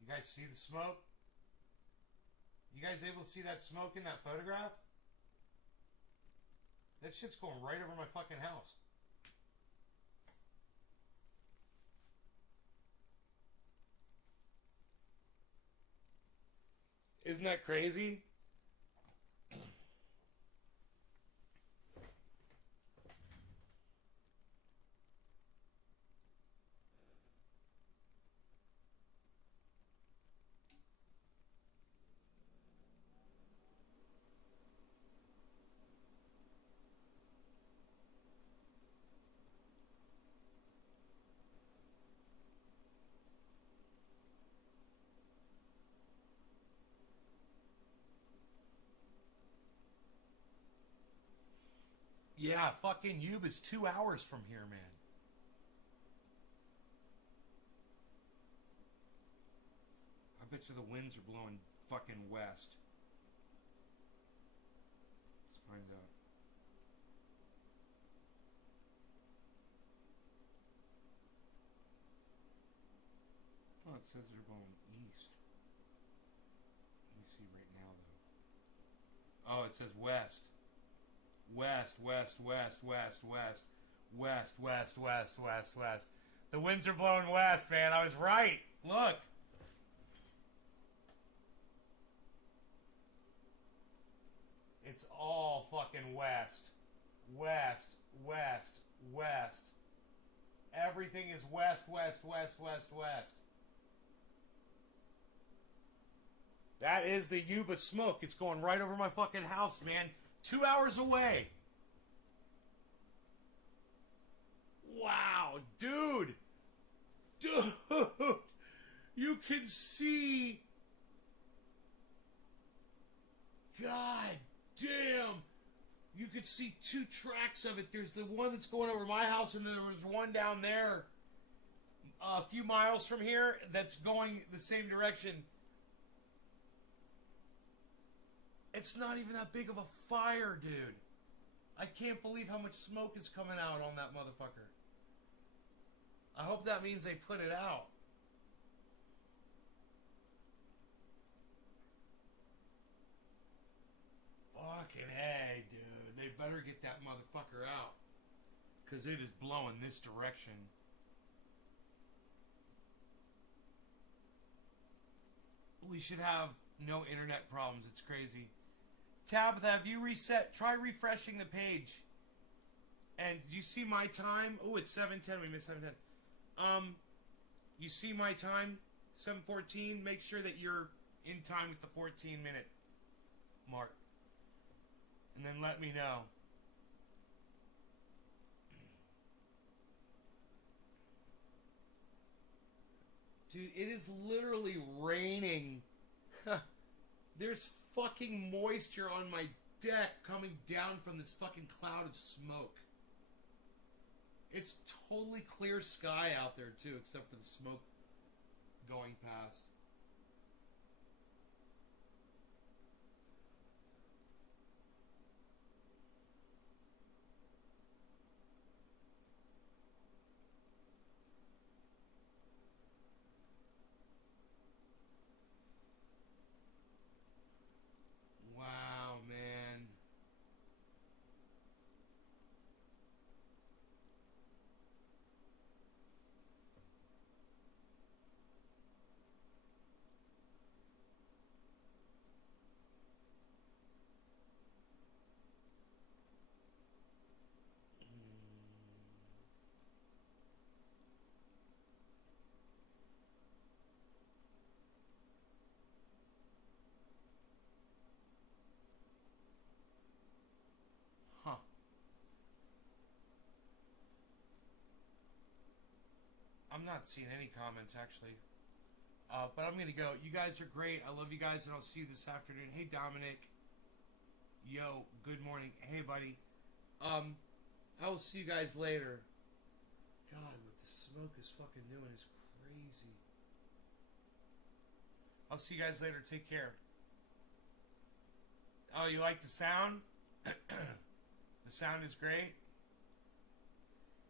You guys see the smoke? You guys able to see that smoke in that photograph? That shit's going right over my fucking house. Isn't that crazy? Yeah, fucking Yuba's 2 hours from here, man. I bet you the winds are blowing fucking west. Let's find out. Oh, it says they're blowing east. Let me see right now, though. Oh, it says west. West, west, west, west, west, west, west, west, west, west. The winds are blowing west, man. I was right. Look. It's all fucking west. West, west, west. Everything is west, west, west, west, west. That is the Yuba smoke. It's going right over my fucking house, man. 2 hours away. Wow, dude. Dude. You can see. God damn. You could see 2 tracks of it. There's the one that's going over my house, and then there was one down there a few miles from here that's going the same direction. It's not even that big of a fire, dude. I can't believe how much smoke is coming out on that motherfucker. I hope that means they put it out. Fucking hey, dude. They better get that motherfucker out. Because it is blowing this direction. We should have no internet problems. It's crazy. Tabitha, have you reset? Try refreshing the page. And do you see my time? Oh, it's 7:10. We missed 7:10. You see my time? 7:14. Make sure that you're in time with the 14-minute mark. And then let me know. Dude, it is literally raining. There's fucking moisture on my deck coming down from this fucking cloud of smoke. It's totally clear sky out there too, except for the smoke going past. Wow, man. not seeing any comments, actually. But I'm going to go. You guys are great. I love you guys, and I'll see you this afternoon. Hey, Dominic. Yo, good morning. Hey, buddy. I will see you guys later. God, what the smoke is fucking doing is crazy. I'll see you guys later. Take care. Oh, you like the sound? The sound is great.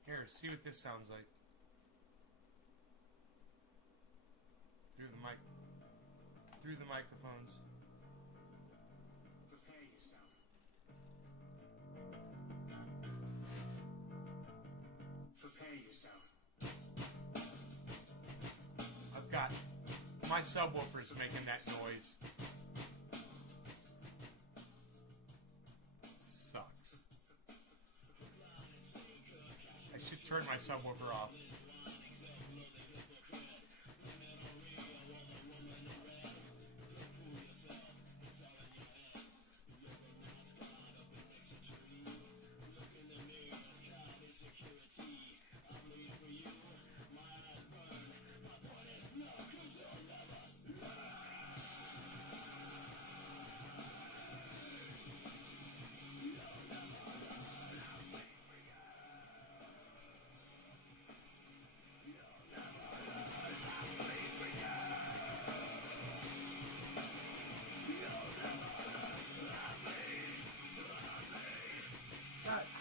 Here, see what this sounds like. Through the mic. Through the microphones. Prepare yourself. Prepare yourself. I've got my subwoofer's making that noise. Sucks. I should turn my subwoofer off.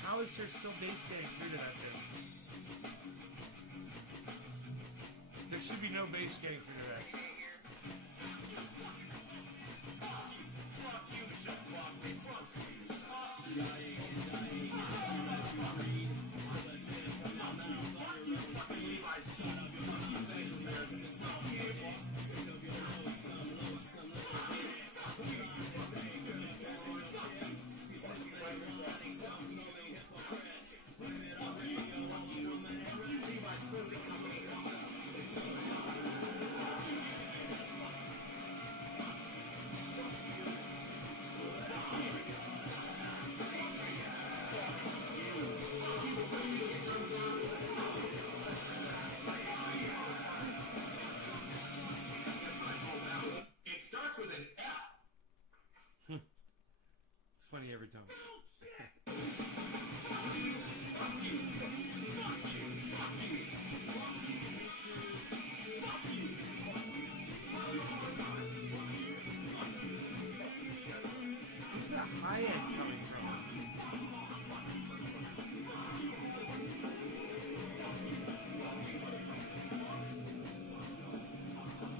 How is there still bass getting through to that thing? There should be no bass getting through to that. It starts with an F. It's funny every time. Where's that high end coming from?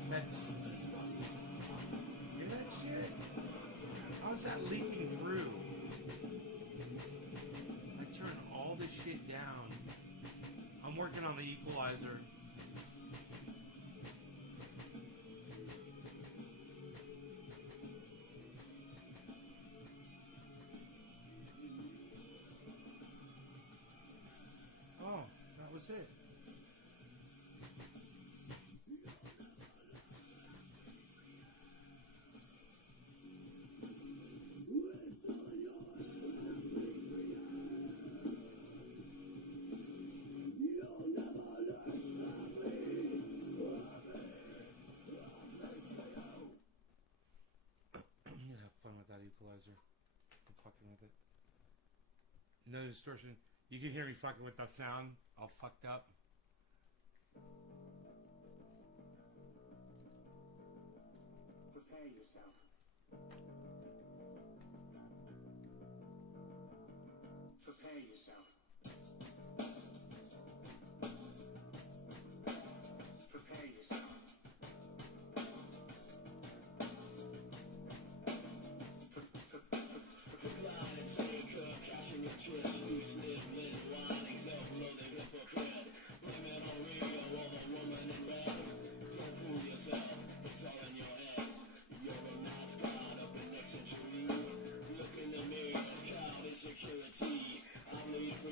That's... Hear that shit? How's that leaking through? I turn all this shit down. I'm working on the equalizer. Oh, that was it. Have fun with that equalizer. I'm fucking with it. No distortion. You can hear me fucking with that sound. All fucked up. Prepare yourself. Prepare yourself. Prepare yourself. Security, I'm made for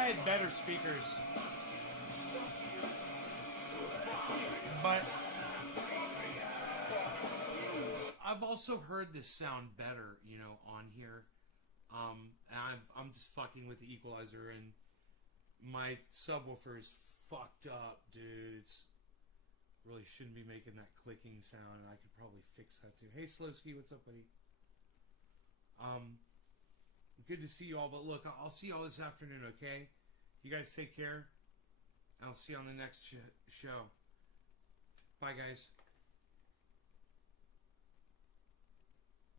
I had better speakers. But I've also heard this sound better, you know, on here. And I'm just fucking with the equalizer, and my subwoofer is fucked up, dudes. Really shouldn't be making that clicking sound, and I could probably fix that too. Hey, Slowski, what's up, buddy? Good to see you all, but look, I'll see you all this afternoon, okay? You guys take care. I'll see you on the next show. Bye, guys.